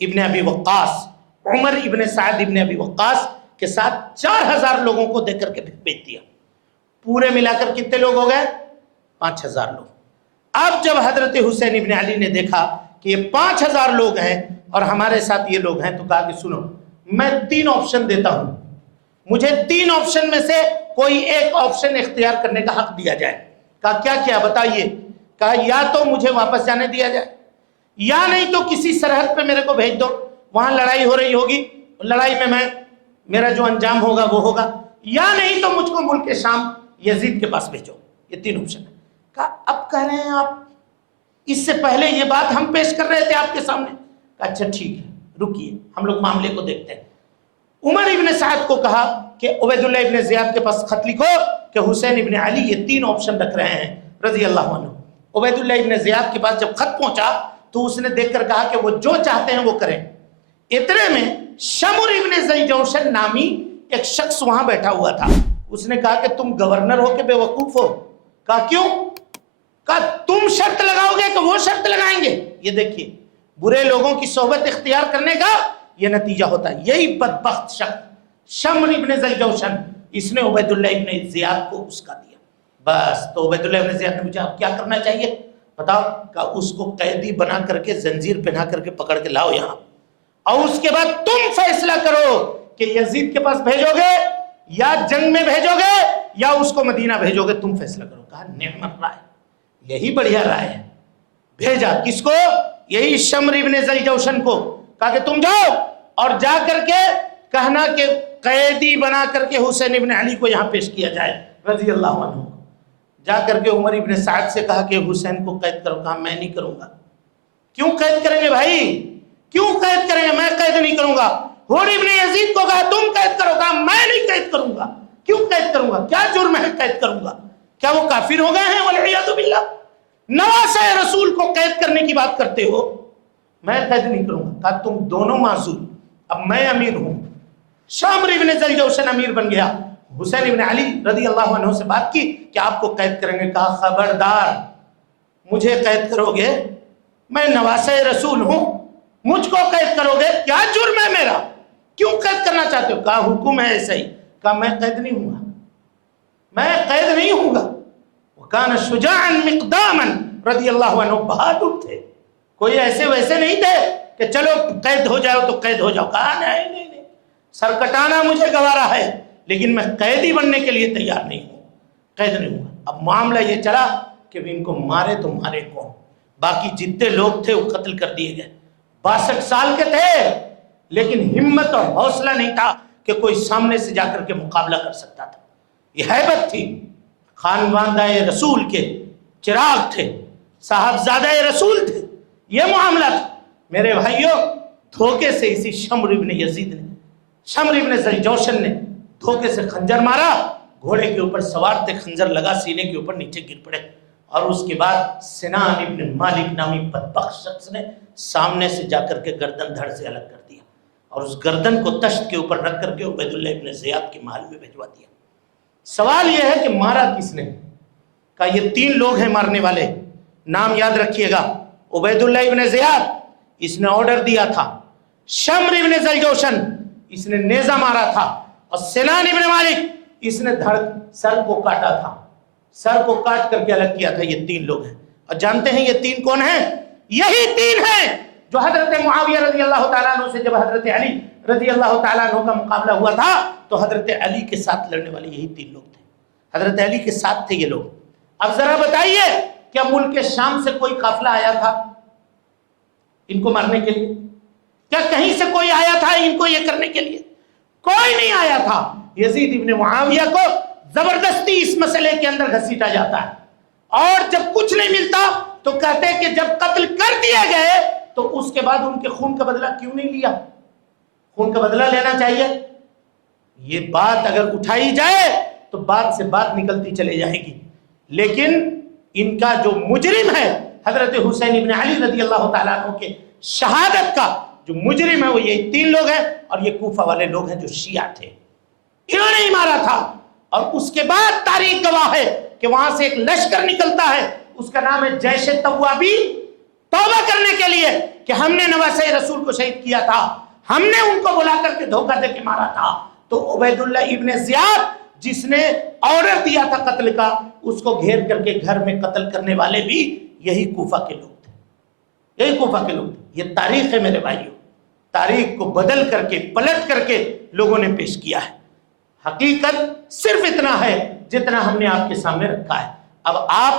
ابن ابی وقاص, عمر ابن سعد ابن ابی وقاص کے ساتھ 4000 لوگوں کو دے کر کے بھیج دیا. پورے ملا کر کتنے لوگ ہو گئے؟ 5000 لوگ. اب جب حضرت حسین ابن علی نے دیکھا کہ یہ 5000 لوگ ہیں اور ہمارے ساتھ یہ لوگ ہیں, تو کہا کہ سنو میں 3 آپشن دیتا ہوں, مجھے 3 آپشن میں سے کوئی ایک آپشن اختیار کرنے کا حق دیا جائے. کہا کیا کیا بتائیے. کہا یا تو مجھے واپس جانے دیا جائے, یا نہیں تو کسی سرحد پہ میرے کو بھیج دو, وہاں لڑائی ہو رہی ہوگی, لڑائی میں میرا جو انجام ہوگا وہ ہوگا, یا نہیں تو مجھ کو ملک شام یزید کے پاس بھیجو. یہ 3 آپشن ہے. کہا اب کہہ رہے ہیں آپ, اس سے پہلے یہ بات ہم پیش کر رہے تھے آپ کے سامنے. کہا اچھا ٹھیک ہے رکیے, ہم لوگ معاملے کو دیکھتے ہیں. عمر ابن سعد کو کہا کہ عبید اللہ ابن زیاد کے پاس خط لکھو کہ حسین ابن علی یہ 3 آپشن رکھ رہے ہیں رضی اللہ عنہ. عبید اللہ ابن زیاد کے پاس جب خط پہنچا تو اس نے دیکھ کر کہا کہ وہ جو چاہتے ہیں وہ کریں. اتنے میں شمر ابن زیجوشن نامی ایک شخص وہاں بیٹھا ہوا تھا. اس نے کہا کہ تم گورنر ہو کہ بے وقوف ہو. کہا کیوں؟ کہا تم شرط لگاؤ گے کہ وہ شرط لگائیں گے. یہ دیکھیے برے لوگوں کی صحبت اختیار کرنے کا یہ نتیجہ ہوتا ہے. یہی بدبخت شخص شمر ابن ذوالجوشن، اس نے عبید اللہ ابن زیاد کو اس کا دیا. بس تو عبید اللہ ابن زیاد نے پوچھا اب کیا کرنا چاہیے بتاؤ؟ کہ اس کو قیدی بنا کر کے زنجیر پہنا کر کے پکڑ کے لاؤ یہاں، اور اس کے بعد تم فیصلہ کرو کہ یزید کے پاس بھیجو گے یا جنگ میں بھیجو گے یا اس کو مدینہ بھیجو گے، تم فیصلہ کرو. کہا نعمت رائے، یہی بڑھیا رائے ہے. بھیجا کس کو؟ یہی شمر ابن ذوالجوشن کو. کہا کہ تم جاؤ اور جا کر کے کہنا کہ قیدی بنا کر کے حسین ابن علی کو یہاں پیش کیا جائے رضی اللہ عنہ. جا کر کے عمر ابن سعد سے کہا کہ حسین کو قید کرو. کہا میں نہیں کروں گا. کیوں قید کریں گے بھائی؟ کیوں قید کریں گے؟ میں قید نہیں کروں گا. حور ابن یزید کو کہا تم قید کرو. کہا میں نہیں قید کروں گا. کیوں قید کروں گا؟ کیا جرم ہے قید کروں گا؟ کیا وہ کافر ہو گئے ہیں؟ والعیاذ باللہ. نواسہ رسول کو قید کرنے کی بات کرتے ہو. میں قید نہیں کروں گا. کہا تم دونوں معذور، اب میں امیر ہوں. شامر ابن ذوالجوشن امیر بن گیا. حسین ابن علی رضی اللہ عنہ سے بات کی کہ آپ کو قید کریں گے. کہا خبردار، مجھے قید کرو گے؟ میں نواسہ رسول ہوں، مجھ کو قید کرو گے؟ کیا جرم ہے میرا؟ کیوں قید کرنا چاہتے ہو؟ کہا حکم ہے ایسا ہی. کہا میں قید نہیں ہوں گا، میں قید نہیں ہوں گا. وکان شجاعا مقداما رضی اللہ عنہ، بہادر تھے، کوئی ایسے ویسے نہیں تھے کہ چلو قید ہو جاؤ تو قید ہو جاؤ. کہا نہیں نہیں نہیں، سر کٹانا مجھے گوارا ہے لیکن میں قیدی بننے کے لیے تیار نہیں ہوں، قید نہیں ہوں. اب معاملہ یہ چلا کہ ان کو مارے تو مارے کون؟ باقی جتنے لوگ تھے وہ قتل کر دیے گئے. 62 سال کے تھے لیکن ہمت اور حوصلہ نہیں تھا کہ کوئی سامنے سے جا کر کے مقابلہ کر سکتا تھا. یہ ہیبت تھی. خانواندہ رسول کے چراغ تھے، صاحبزادہ رسول تھے. یہ معاملہ تھا میرے بھائیوں. دھوکے سے اسی شمر ابن یزید نے، شمر ابن ذوالجوشن نے دھوکے سے خنجر مارا. گھوڑے کے اوپر سوار تھے، خنجر لگا سینے کے اوپر، نیچے گر پڑے. اور اس کے بعد سنان ابن مالک نامی بدبخت شخص نے سامنے سے جا کر کے گردن دھڑ سے الگ کر دیا اور اس گردن کو تشت کے اوپر رکھ کر کے عبید اللہ ابن زیاد کے محل میں بھجوا دیا. سوال یہ ہے کہ مارا کس نے؟ کہا یہ 3 لوگ ہیں مارنے والے. نام یاد رکھیے گا. عبید اللہ ابن زیاد، اس نے آرڈر دیا تھا. شمر ابن ذوالجوشن، اس نے نیزہ مارا تھا. اور سنان ابن مالک، اس نے سر کو کاٹا تھا، سر کو کاٹ کر کے الگ کیا تھا. یہ 3 لوگ ہیں. اور جانتے ہیں یہ 3 کون ہیں؟ یہی 3 ہیں جو حضرت معاویہ رضی اللہ تعالیٰ عنہ سے جب حضرت علی رضی اللہ تعالیٰ عنہ کا مقابلہ ہوا تھا تو حضرت علی کے ساتھ لڑنے والے یہی 3 لوگ تھے. حضرت علی کے ساتھ تھے یہ لوگ. اب ذرا بتائیے کیا ملک شام سے کوئی قافلہ آیا تھا ان کو مارنے کے لیے؟ کیا کہیں سے کوئی آیا تھا ان کو یہ کرنے کے لیے؟ کوئی نہیں آیا تھا. یزید ابن معاویہ کو زبردستی اس مسئلے کے اندر گھسیٹا جاتا ہے اور جب کچھ نہیں ملتا تو کہتے ہیں کہ جب قتل کر دیے گئے تو اس کے بعد ان کے خون کا بدلہ کیوں نہیں لیا؟ خون کا بدلہ لینا چاہیے. یہ بات اگر اٹھائی جائے تو بات سے بات نکلتی چلے جائے گی. لیکن ان کا جو مجرم ہے حضرت حسین ابن علی رضی اللہ تعالیٰ عنہ کے شہادت کا جو مجرم ہے وہ یہ 3 لوگ ہیں اور یہ کوفہ والے لوگ ہیں جو شیعہ تھے. انہوں نے ہی مارا تھا. اور اس کے بعد تاریخ گواہ ہے کہ وہاں سے ایک لشکر نکلتا ہے، اس کا نام ہے جیش توابی، توبہ کرنے کے لیے کہ ہم نے نواسہ رسول کو شہید کیا تھا، ہم نے ان کو بلا کر کے دھوکہ دے کے مارا تھا. تو عبید اللہ ابن زیاد جس نے آرڈر دیا تھا قتل کا، اس کو گھیر کر کے گھر میں قتل کرنے والے بھی یہی کوفہ کے لوگ تھے. یہی کوفہ کے لوگ تھے. یہ تاریخ ہے میرے بھائیوں. تاریخ کو بدل کر کے پلٹ کر کے لوگوں نے پیش کیا ہے. حقیقت صرف اتنا ہے جتنا ہم نے آپ کے سامنے رکھا ہے. اب آپ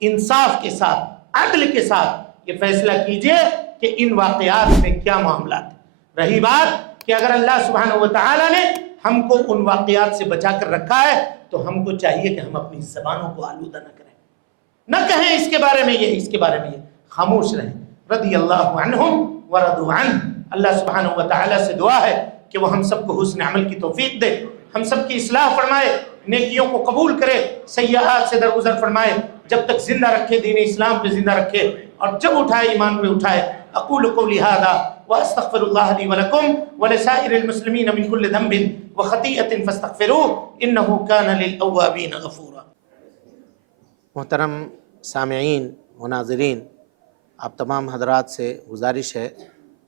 انصاف کے ساتھ، عدل کے ساتھ یہ فیصلہ کیجئے کہ ان واقعات میں کیا معاملات ہیں. رہی بات کہ اگر اللہ سبحانہ وتعالی نے ہم کو ان واقعات سے بچا کر رکھا ہے تو ہم کو چاہیے کہ ہم اپنی زبانوں کو آلودہ نہ کریں، نہ کہیں اس کے بارے میں یہ، اس کے بارے میں یہ، خاموش رہیں. رضی اللہ عنہم ورضوا عنہ. اللہ سبحانہ وتعالی سے دعا ہے کہ وہ ہم سب کو حسن عمل کی توفیق دے، ہم سب کی اصلاح فرمائے، نیکیوں کو قبول کرے، سیئات سے درگزر فرمائے، جب تک زندہ رکھے، دین اسلام پہ زندہ رکھے، اور جب اٹھائے ایمان پہ اٹھائے. اقول قولی ھذا واستغفر اللہ لی ولکم ولسائر المسلمین من کل ذنب وخطیئۃ فاستغفروہ انہ کان للأوابین غفورا. محترم سامعین و ناظرین، آپ تمام حضرات سے گزارش ہے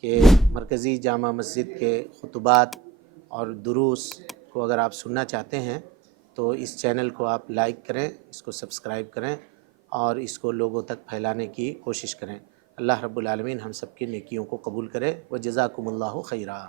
کہ مرکزی جامع مسجد کے خطبات اور دروس کو اگر آپ سننا چاہتے ہیں تو اس چینل کو آپ لائک کریں، اس کو سبسکرائب کریں اور اس کو لوگوں تک پھیلانے کی کوشش کریں۔ اللہ رب العالمین ہم سب کی نیکیوں کو قبول کرے۔ وجزاکم اللہ خیرا۔